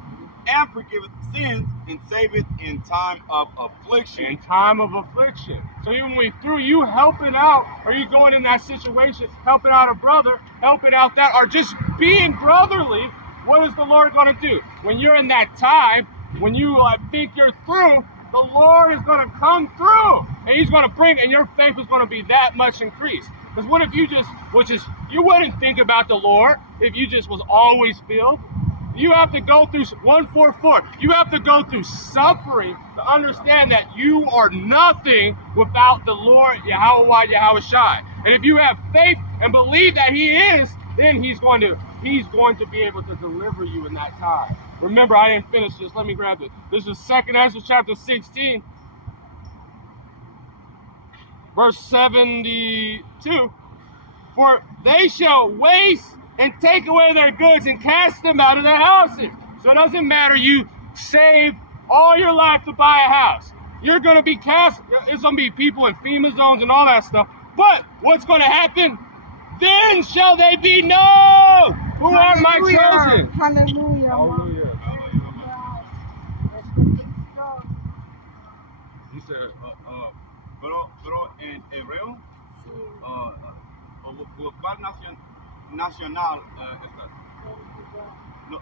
and forgiveth sins, and saveth in time of affliction. In time of affliction. So even when through you helping out, or you going in that situation, helping out a brother, helping out that, or just being brotherly, what is the Lord going to do? When you're in that time, when you think you're through, the Lord is going to come through, and he's going to bring, and your faith is going to be that much increased. Because what if you you wouldn't think about the Lord if you just was always filled. You have to go through 144. You have to go through suffering to understand that you are nothing without the Lord, Yahweh Shai. And if you have faith and believe that he is, then he's going to be able to deliver you in that time. Remember, I didn't finish this. Let me grab it. This is 2 Ezra chapter 16, verse 72. For they shall waste and take away their goods and cast them out of their houses. So it doesn't matter you save all your life to buy a house. You're going to be cast. There's going to be people in FEMA zones and all that stuff. But what's going to happen? Then shall they be known who are my chosen. Hallelujah. Hallelujah. He said, pero en hebreo, ¿cuál nacional estás? No.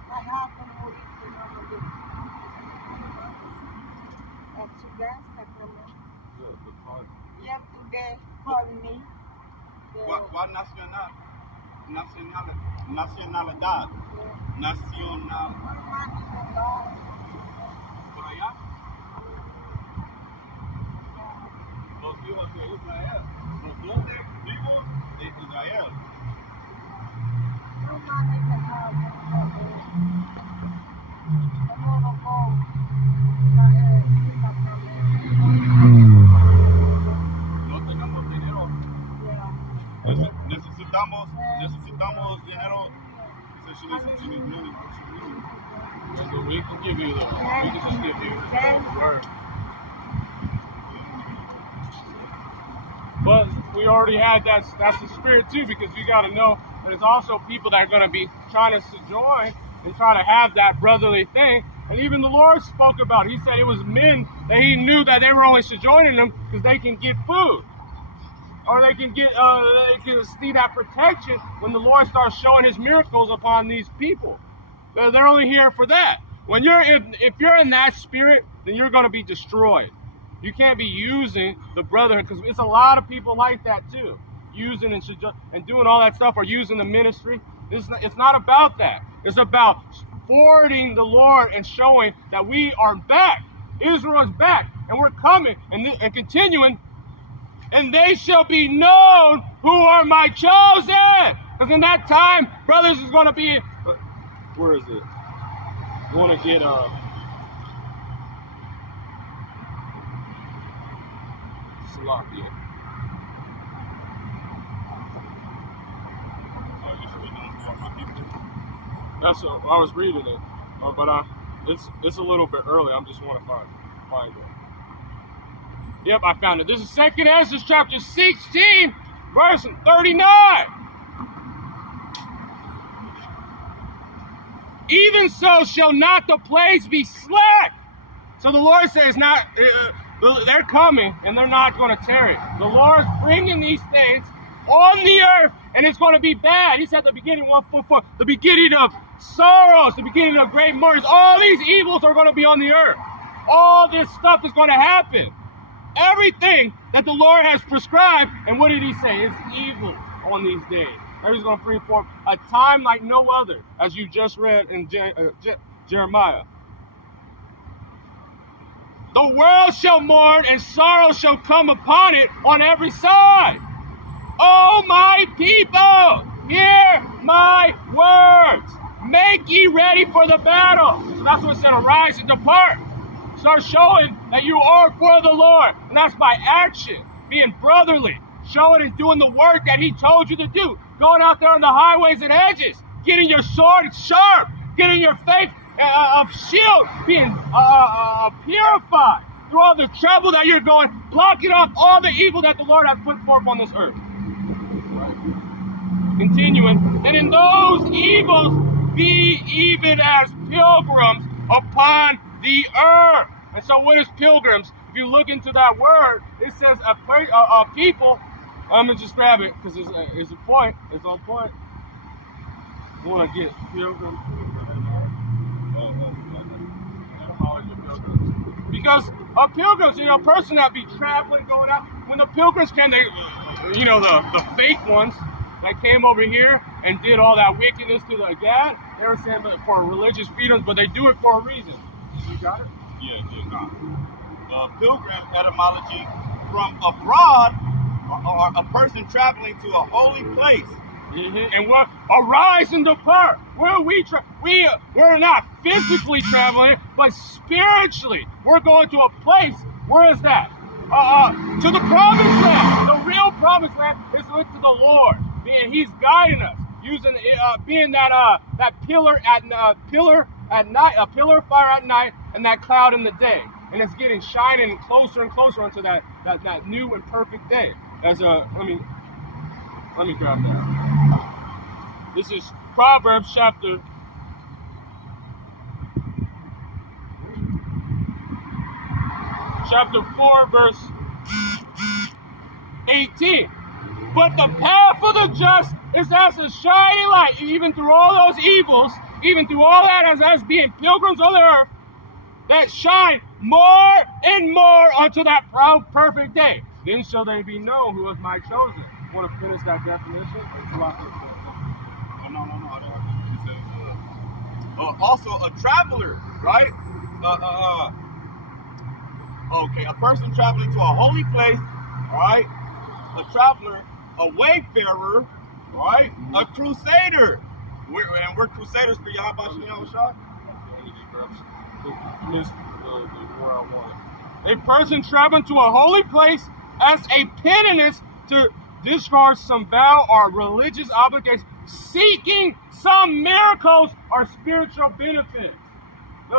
¿Cuál nacionalidad? Nacional. ¿Por allá? Los hijos de Israel. Los 12 tribus de Israel. No tenemos dinero. Necesitamos dinero. We can give you we can just give you the word. But we already had that's the spirit too, because you got to know there's also people that are going to be trying to join and try to have that brotherly thing. And even the Lord spoke about it. He said it was men that he knew that they were only sojourning them because they can get food. Or they can see that protection when the Lord starts showing his miracles upon these people. They're only here for that. When if you're in that spirit, then you're going to be destroyed. You can't be using the brotherhood, because it's a lot of people like that too, using and doing all that stuff, or using the ministry. It's not about that. It's about forwarding the Lord and showing that we are back. Israel is back, and we're coming and continuing. And they shall be known who are my chosen. Because in that time, brothers is going to be. Where is it? You want to get Salakia. That's what I was reading it, but it's a little bit early. I just want to find it. Yep, I found it. This is 2 Ezra chapter 16, verse 39. Even so shall not the plagues be slack. So the Lord says, they're coming and they're not going to tarry. The Lord's bringing these things on the earth and it's going to be bad. He said the beginning, 1:4, the beginning of sorrows, the beginning of great murders. All these evils are going to be on the earth. All this stuff is going to happen. Everything that the Lord has prescribed, and what did he say? It's evil on these days. He's going to bring forth a time like no other, as you just read in Jeremiah. The world shall mourn, and sorrow shall come upon it on every side. O my people, hear my words. Make ye ready for the battle. So that's what it said, arise and depart. Start showing that you are for the Lord. And that's by action, being brotherly, showing and doing the work that he told you to do. Going out there on the highways and edges, getting your sword sharp, getting your faith of shield, being purified through all the trouble that you're going, blocking off all the evil that the Lord has put forth on this earth. Continuing, and in those evils be even as pilgrims upon the earth. And so what is pilgrims? If you look into that word, it says a people. I'm going to just grab it because it's a point. It's on point. I want to get pilgrims. Because a pilgrims, a person that be traveling, going out. When the pilgrims came, they, the fake ones that came over here and did all that wickedness to the God, they were saying for religious freedoms, but they do it for a reason. You got it? Yeah. Pilgrim etymology from abroad, or a person traveling to a holy place. Mm-hmm. And we're arise and depart. Where are we? We're not physically traveling, but spiritually. We're going to a place. Where is that? To the promised land. The real promised land is with the Lord. He's guiding us, using being that pillar at night, a pillar of fire at night, and that cloud in the day. And it's getting shining closer and closer into that new and perfect day. Let me grab that. This is Proverbs chapter 4, verse 18. But the path of the just is as a shining light, even through all those evils, even through all that, as us being pilgrims on the earth, that shine more and more unto that proud, perfect day. Then shall they be known who is my chosen. Want to finish that definition? No. Also, a traveler, right? Okay, a person traveling to a holy place, right? A traveler, a wayfarer, right? A crusader. We're crusaders for Yahweh Shah. A person traveling to a holy place as a penitence to discharge some vow or religious obligation, seeking some miracles or spiritual benefits.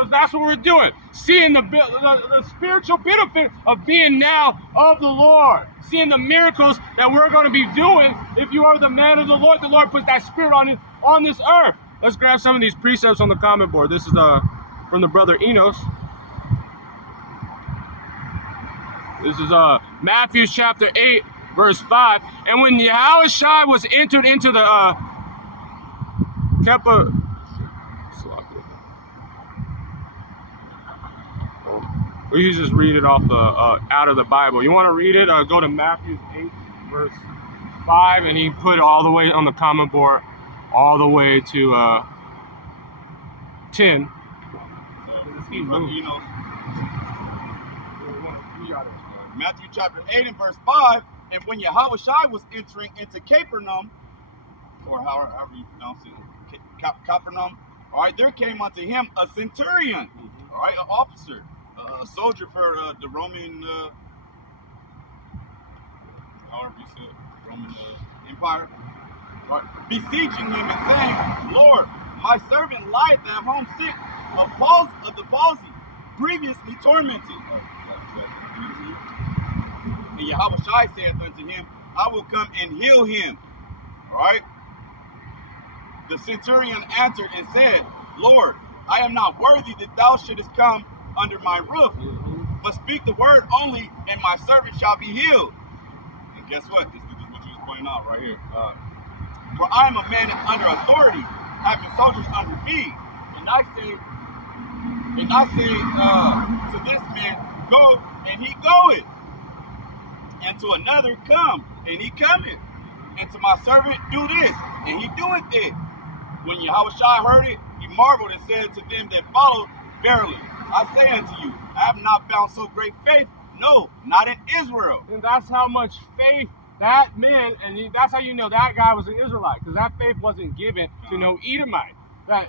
That's what we're doing. Seeing the spiritual benefit of being now of the Lord. Seeing the miracles that we're going to be doing if you are the man of the Lord puts that spirit on this earth. Let's grab some of these precepts on the comment board. This is from the brother Enos. This is Matthew chapter 8, verse 5. And when Yahushua was entered into the you just read it off out of the Bible. You want to read it? Go to Matthew 8, verse 5, and he put it all the way on the comment board, all the way to 10. Matthew chapter 8 and verse 5. And when Yahushua was entering into Capernaum, or however you pronounce it, Capernaum, all right, there came unto him a centurion, all right, an officer, a soldier for the Roman, however you say it, Roman Empire, right, beseeching him and saying, Lord, my servant lieth at home sick of the palsy, grievously tormented. And Yahushua saith unto him, I will come and heal him. All right. The centurion answered and said, Lord, I am not worthy that thou shouldest come under my roof, but speak the word only, and my servant shall be healed. And guess what? This is what you was pointing out right here. For I am a man under authority, having soldiers under me. And I say to this man, go, and he goeth. And to another, come, and he cometh. And to my servant, do this, and he doeth it. When Yahushua heard it, he marveled and said to them that followed, verily, I say unto you, I have not found so great faith, no, not in Israel. And that's how much faith that man, and that's how you know that guy was an Israelite, because that faith wasn't given to no Edomite. That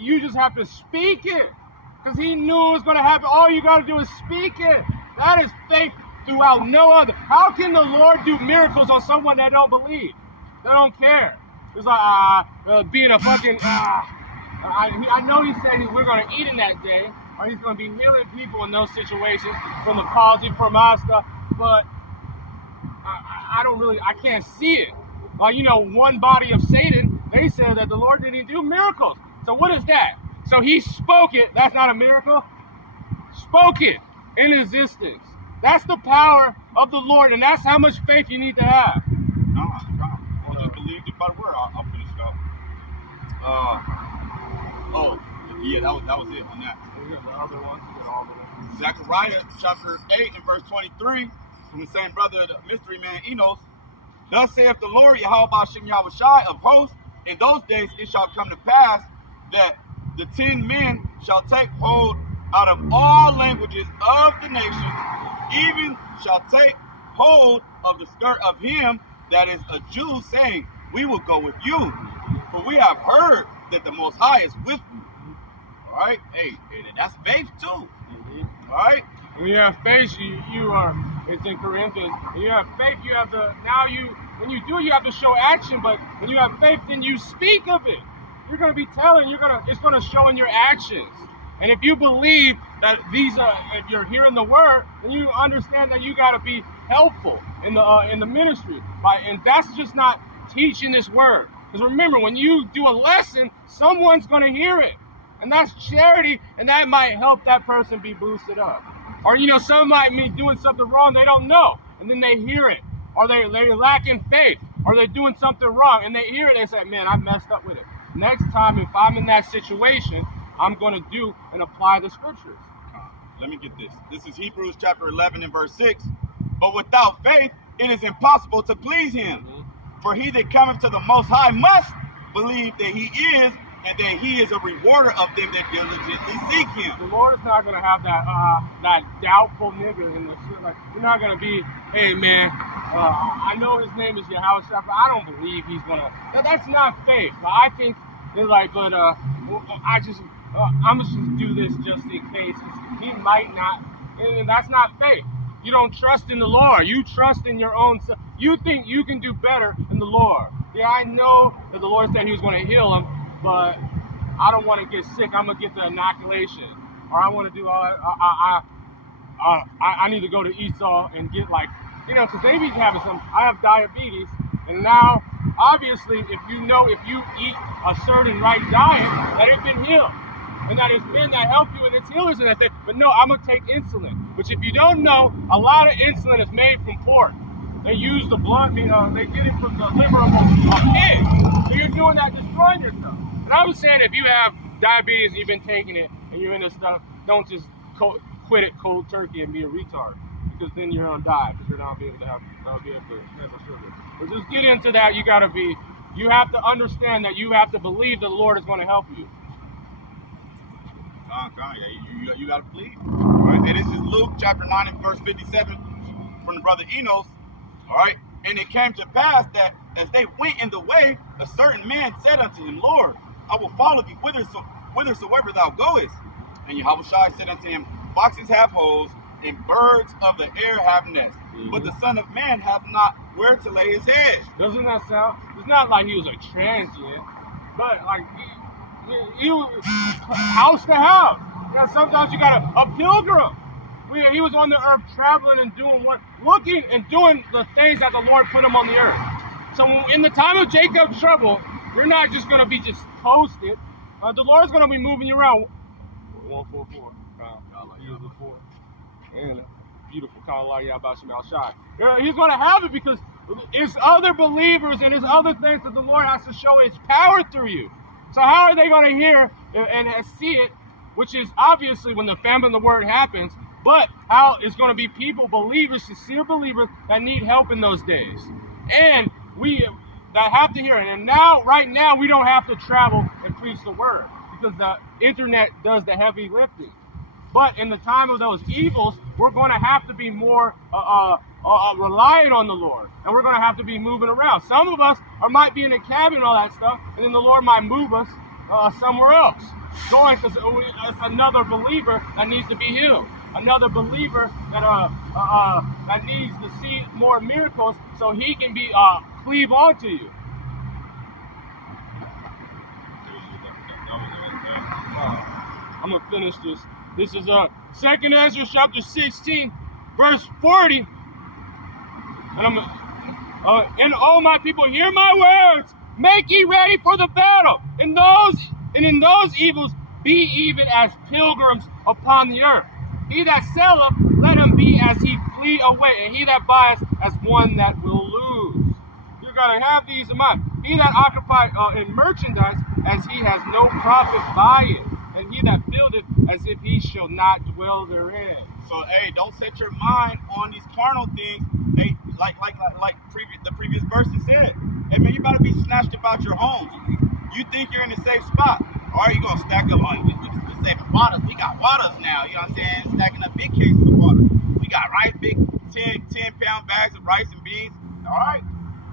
you just have to speak it, because he knew it was going to happen. All you got to do is speak it. That is faith throughout no other. How can the Lord do miracles on someone that don't believe? They don't care. It's like being a fucking. I know he said we're going to eat in that day, or he's going to be healing people in those situations from the palsy, from our stuff, but I can't see it. Like, one body of Satan, they said that the Lord didn't do miracles. So what is that? So he spoke it. That's not a miracle. Spoke it in existence. That's the power of the Lord, and that's how much faith you need to have. No. Well, just believe it by the word. I'll finish it up. That was it on that. The other one. Zechariah chapter 8 and verse 23 from the same brother, the mystery man Enos. Thus saith the Lord, Yahweh Ba'ashem Yahushai of hosts, in those days it shall come to pass that the 10 men shall take hold out of all languages of the nations, even shall take hold of the skirt of him that is a Jew, saying, we will go with you, for we have heard that the Most High is with you. All right? Hey, that's faith too. Mm-hmm. All right? When you have faith, you are, it's in Corinthians, when you have faith, you have to, when you do, you have to show action, but when you have faith, then you speak of it. You're going to be telling, it's going to show in your actions. And if you believe that if you're hearing the word, then you understand that you got to be helpful in the ministry. And that's just not teaching this word. Because remember, when you do a lesson, someone's going to hear it. And that's charity, and that might help that person be boosted up. Or, some might be doing something wrong, they don't know, and then they hear it. Or they're lacking faith, or they're doing something wrong, and they hear it, and they say, man, I messed up with it. Next time, if I'm in that situation, I'm going to do and apply the scriptures. Let me get this. This is Hebrews chapter 11 and verse 6. But without faith, it is impossible to please him. Mm-hmm. For he that cometh to the Most High must believe that he is, and that he is a rewarder of them that diligently seek him. The Lord is not going to have that doubtful nigga in the shit. Like, you're not going to be, hey, man, I know his name is Yahushua, but I don't believe he's going to. That's not faith. But I think they're like, but I'm just do this just in case. He might not. And that's not faith. You don't trust in the Lord. You trust in your own self. You think you can do better than the Lord. Yeah, I know that the Lord said he was going to heal him, but I don't want to get sick. I'm going to get the inoculation. Or I want to do I need to go to Esau and get because they be having I have diabetes, and now, obviously, if you eat a certain right diet, that it's been healed. And that it's men that help you, and it's healers and that thing. But no, I'm going to take insulin. Which, if you don't know, a lot of insulin is made from pork. They use the blood, they get it from the liver of a pig. So you're doing that, destroying yourself. And I was saying, if you have diabetes and you've been taking it, and you're into stuff, don't just quit it cold turkey and be a retard. Because then you're on die, because you're not be able to have sugar. But just get into that, you have to understand that you have to believe that the Lord is going to help you. You got to believe. All right, and this is Luke chapter 9 and verse 57 from the brother Enos. All right, and it came to pass that as they went in the way, a certain man said unto him, Lord, I will follow thee whithersoever thou goest. And Yahushua said unto him, foxes have holes, and birds of the air have nests, but the Son of Man hath not where to lay his head. Doesn't that sound? It's not like he was a transient, but like he was house to house. Yeah, sometimes you got a pilgrim. He was on the earth traveling and looking and doing the things that the Lord put him on the earth. So in the time of Jacob's trouble, you're not just going to be just coasted. The Lord's going to be moving you around. 144. Beautiful. And beautiful. He's going to have it because It's other believers and it's other things that the Lord has to show His power through you. So how are they going to hear and see it, which is obviously when the famine of the word happens, but how it's going to be people, believers, sincere believers that need help in those days. And we that have to hear it. And now, right now, we don't have to travel and preach the word because the internet does the heavy lifting. But in the time of those evils, we're going to have to be more reliant on the Lord. And we're going to have to be moving around. Some of us might be in a cabin and all that stuff, and then the Lord might move us somewhere else. Going because it's another believer that needs to be healed. Another believer that needs to see more miracles so he can be cleave onto you. I'm going to finish this. This is 2nd Ezra chapter 16, verse 40. And and oh my people, hear my words. Make ye ready for the battle. In those evils be even as pilgrims upon the earth. He that selleth, let him be as he flee away, and he that buyeth as one that will lose. You're going to have these in mind. He that occupieth in merchandise, as he has no profit by it, and he that buildeth, as if he shall not dwell therein. So, hey, don't set your mind on these carnal things. Hey, like the previous verse said. Hey, man, you got to be snatched about your homes. You think you're in a safe spot. Or you're going to stack up on we're saving waters. We got waters now, you know what I'm saying? Stacking up big cases of water. We got rice, big 10-pound bags of rice and beans. All right?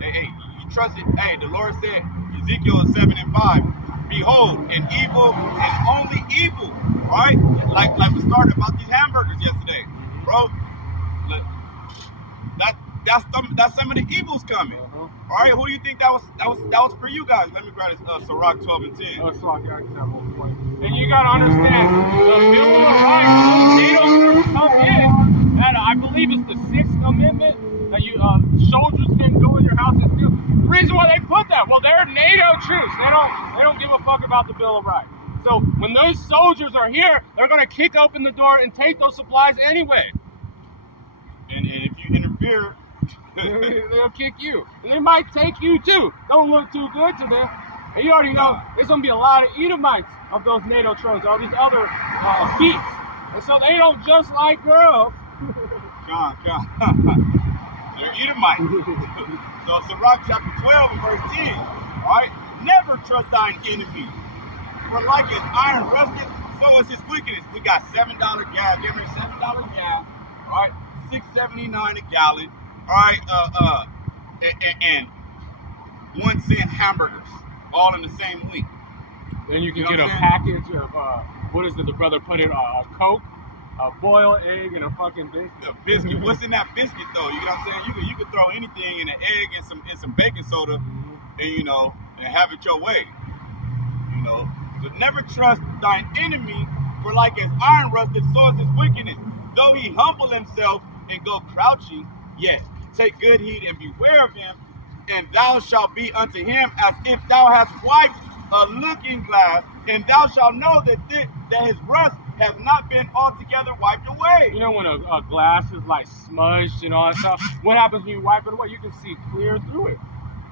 Hey, you trust it. Hey, the Lord said, Ezekiel 7:5, behold, an evil and only evil. Right? Like we started about these hamburgers yesterday. Bro, look, that's some of the evils coming. All right, who do you think that was for you guys? Let me grab this Sirach 12:10. And you got to understand, the Bill of Rights, NATO troops come in, and I believe it's the 6th Amendment, that you soldiers can go in your house and steal. The reason why they put that, well, they're NATO troops. They don't give a fuck about the Bill of Rights. So when those soldiers are here, they're going to kick open the door and take those supplies anyway. And if you interfere, they'll kick you. And they might take you too. Don't look too good to them. And you already know there's going to be a lot of Edomites of those NATO trolls, all these other beats. And so they don't just like girls. God. They're Edomites. So Sirach chapter 12 and verse 10. All right? Never trust thine enemy. For like as iron rusted, so is his wickedness. We got $7 gas. Give me $7 gas. All right? $6.79 a gallon. All right? And 1 cent hamburgers. All in the same week. Then you can get a package of, what is it the brother put in, a Coke, a boiled egg, and a fucking biscuit. A biscuit. What's in that biscuit, though? You know what I'm saying? You could throw anything in an egg and some baking soda, and, and have it your way. So never trust thine enemy, for like as iron rusted, so is his wickedness. Though he humble himself and go crouching, yet take good heed and beware of him, and thou shalt be unto him as if thou hast wiped a looking glass, and thou shalt know that his rust has not been altogether wiped away. You know when a glass is like smudged and all that stuff, what happens when you wipe it away? You can see clear through it.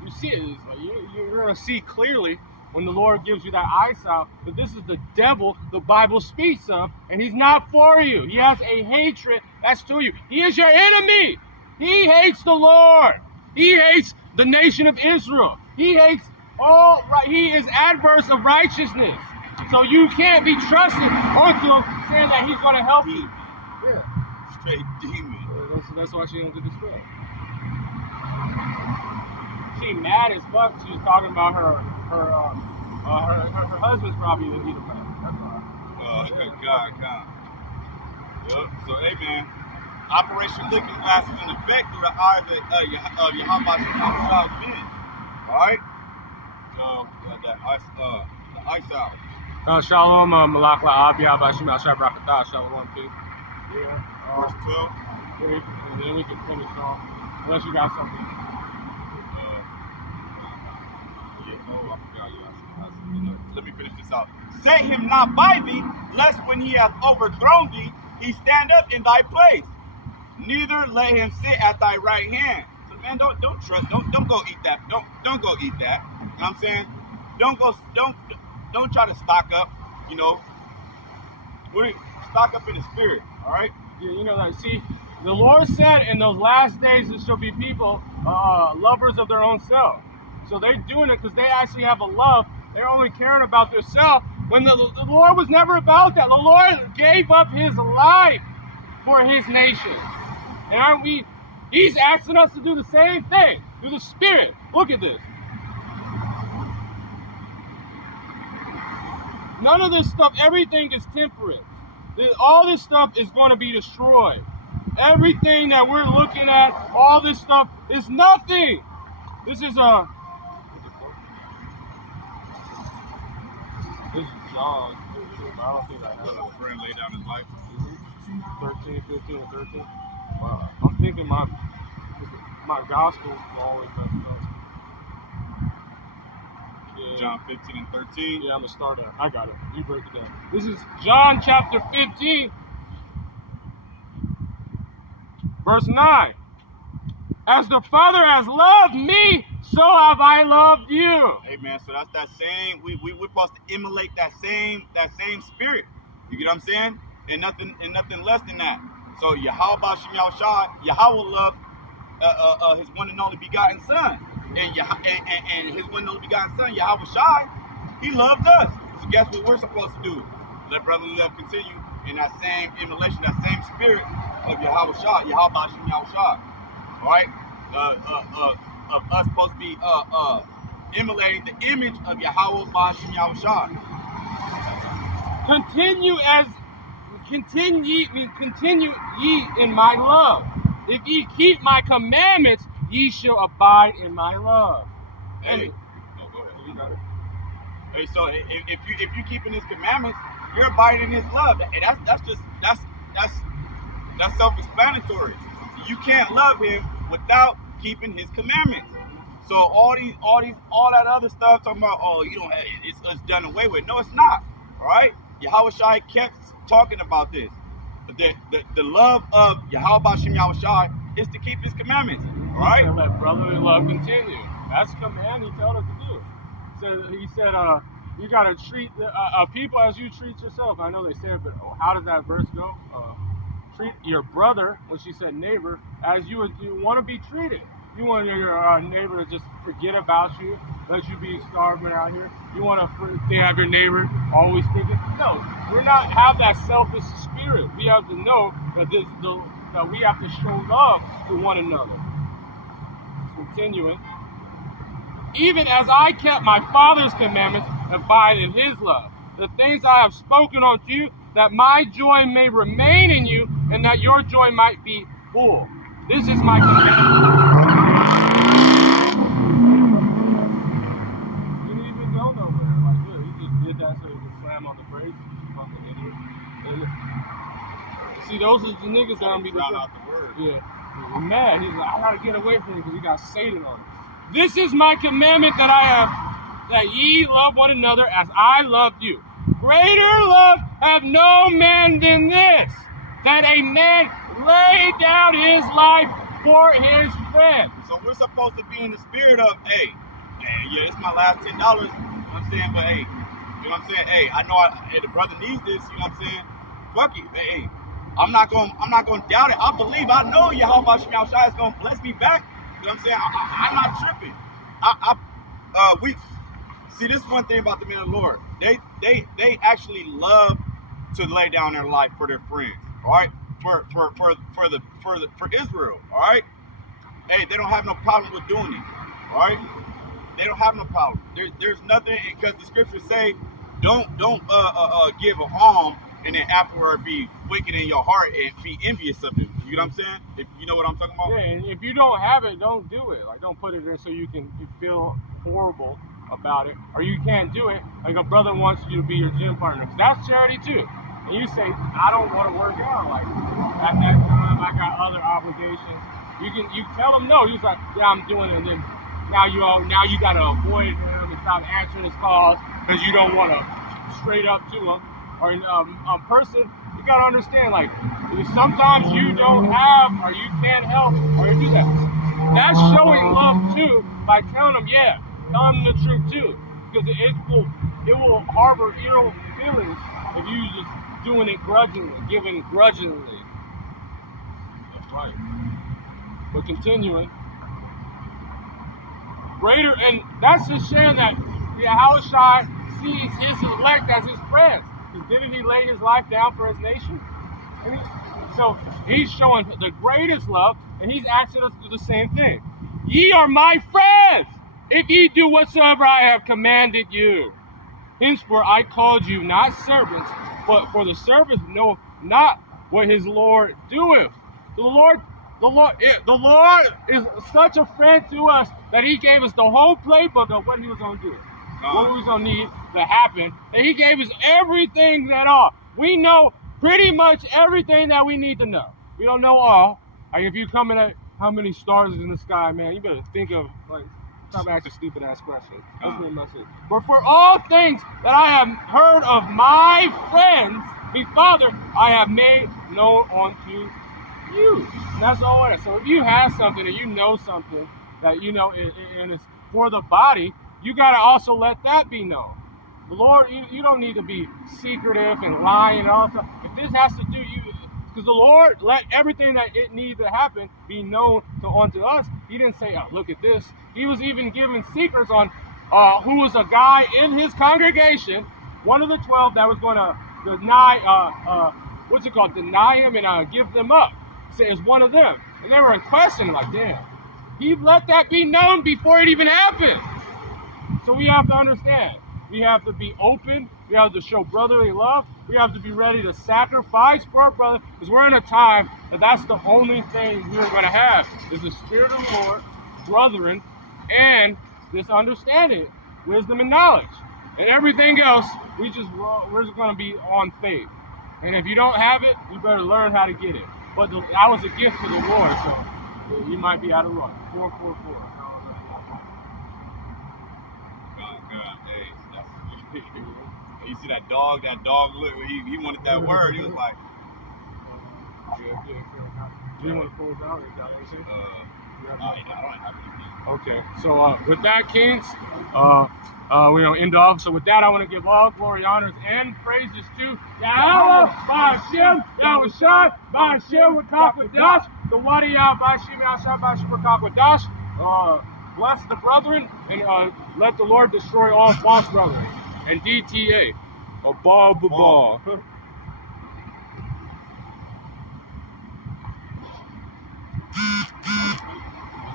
You see it. It's like you're going to see clearly when the Lord gives you that eyesight that this is the devil the Bible speaks of, and he's not for you. He has a hatred that's to you. He is your enemy. He hates the Lord. He hates the nation of Israel. He hates all right. He is adverse of righteousness. So you can't be trusted onto him saying that he's going to help you. Yeah. Straight demon. That's why she don't get destroyed. She mad as fuck. She was talking about her husband's probably an Edomite. That's why. God. Yep. So, hey, man. Operation Looking Glass is in effect through the eyes of Yahweh Shem's men. Alright? The ice out. Shalom, Malakla Abia, Bashim Al Shabrakata, Shalom, too. Yeah. Verse 12. And then we can finish off. Unless you got something. Let me finish this out. Set him not by thee, lest when he hath overthrown thee, he stand up in thy place. Neither let him sit at thy right hand. So, man, man, don't go eat that. Don't go eat that. You know what I'm saying? Don't try to stock up. You know, stock up in the spirit. All right. Yeah, you know, like, see, the Lord said in those last days there shall be people lovers of their own self. So they're doing it because they actually have a love. They're only caring about themselves. When the Lord was never about that. The Lord gave up his life for his nation. And aren't we? He's asking us to do the same thing through the Spirit. Look at this. None of this stuff, everything is temporary. All this stuff is going to be destroyed. Everything that we're looking at, all this stuff is nothing. This is John. I don't think I have A friend laid down his life. 13, 15, and 13. I'm thinking my gospel is always messed up. Yeah. John 15 and 13. Yeah, I'm going to start at. I got it. You break it down. This is John chapter 15, verse 9. As the Father has loved me, so have I loved you. Amen. So that's that same. We're supposed to emulate that same spirit. You get what I'm saying? And nothing less than that. So Yahweh Shem Yahushua, Yahweh loved his one and only begotten Son, and his one and only begotten Son, Yahweh Shai, he loves us. So guess what we're supposed to do? Let brotherly love continue in that same emulation, that same spirit of Yahweh Shai, Yahweh Shem Yahushua. All right, of us supposed to be emulating the image of Yahweh Shem Yahushua. Continue ye in my love. If ye keep my commandments, ye shall abide in my love. Hey, go ahead. You got it. Hey, so if you keeping his commandments, you're abiding in his love. And that's self-explanatory. You can't love him without keeping his commandments. So all that other stuff talking about, oh, you don't have it's done away with. No, it's not. All right. Yahweh Shai kept talking about this. The love of Yahweh Shem Yahushua is to keep his commandments. All right. And let brotherly love continue. That's the command he told us to do. He said, you got to treat people as you treat yourself. I know they say it, but how does that verse go? Treat your brother, when she said neighbor, as you want to be treated. You want your neighbor to just forget about you, let you be starving out here. You want to have your neighbor always thinking. No, we're not have that selfish spirit. We have to know that that we have to show love to one another. Continuing. Even as I kept my Father's commandments, abide in his love. The things I have spoken unto you, that my joy may remain in you, and that your joy might be full. This is my commandment. Didn't even go nowhere. Like, yeah, he just did that so he could slam on the brakes. See, those are the niggas that I'm be drown out the word. Yeah. He's mad. He's like, I gotta get away from him because he got Satan on him. This is my commandment that I have, that ye love one another as I loved you. Greater love have no man than this, that a man lay down his life for his friend. So we're supposed to be in the spirit of, hey, yeah, it's my last $10. You know what I'm saying? But hey, you know what I'm saying? Hey, I know hey, the brother needs this. You know what I'm saying? Fuck it. Hey, I'm not going to doubt it. I believe. I know Yahweh Shem Yahushua is going to bless me back. You know what I'm saying? I'm not tripping. We see, this is one thing about the men of the Lord. They actually love to lay down their life for their friends. All right, for Israel. All right. Hey, they don't have no problem with doing it. All right. They don't have no problem. There's nothing, because the scriptures say, don't give an alms and then afterward be wicked in your heart and be envious of it. You know what I'm saying? If you know what I'm talking about? Yeah, and if you don't have it, don't do it. Like, don't put it in so you feel horrible about it, or you can't do it. Like, a brother wants you to be your gym partner. That's charity too. And you say, I don't want to work out. Like, at that time, I got other obligations. You tell him no. He's like, yeah, I'm doing it. And then now you got to avoid him and stop answering his calls because you don't want to straight up to him. Or a person, you got to understand, like, sometimes you don't have, or you can't help, or you do that. That's showing too by telling them, yeah, tell them the truth too, because it will harbor ill feelings if you just doing it grudgingly, giving grudgingly. That's right. But continuing, greater, and that's a shame that Yahushua sees his elect as his friends. Because didn't he lay his life down for his nation? So he's showing the greatest love, and he's asking us to do the same thing. Ye are my friends, if ye do whatsoever I have commanded you. Henceforth I called you not servants, but for the servant know not what his Lord doeth. The Lord is such a friend to us that he gave us the whole playbook of what he was going to do, what we was going to need to happen, and he gave us everything at all. We know pretty much everything that we need to know. We don't know all. Like if you come in at how many stars is in the sky, man, you better think of, like, stop asking stupid ass questions. That's pretty much it. But for all things that I have heard of my friends, me Father, I have made known unto you. And that's all it is. So if you have something and you know something that you know and it's for the body, you got to also let that be known. The Lord, you don't need to be secretive and lying and all that stuff. If this has to do because the Lord let everything that it needs to happen be known unto us. He didn't say, oh, look at this. He was even giving secrets on who was a guy in his congregation, one of the 12 that was going to deny, deny him and give them up. Say it's one of them. And they were in question, like, damn, he let that be known before it even happened. So we have to understand. We have to be open. We have to show brotherly love. We have to be ready to sacrifice for our brother, because we're in a time that's the only thing we're going to have is the Spirit of the Lord, brethren, and this understanding, wisdom and knowledge. And everything else, we're just going to be on faith. And if you don't have it, you better learn how to get it. But that was a gift for the Lord, so you might be out of luck. 444. You see that dog look, he wanted that word. He was like, do you want to close out? I don't have anything. Okay, so with that, Kings, we're going to end off. So with that, I want to give all glory, honors, and praises to Yahweh, Ba'ashem, Yahushua, Ba'ashem, Wakakwadash, the Wadiyah, Ba'ashem, Yahushua, Ba'ashem, Wakakwadash. Bless the brethren, and let the Lord destroy all false brethren. And DTA, a ball. Is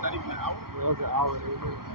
that even an hour? It was an hour.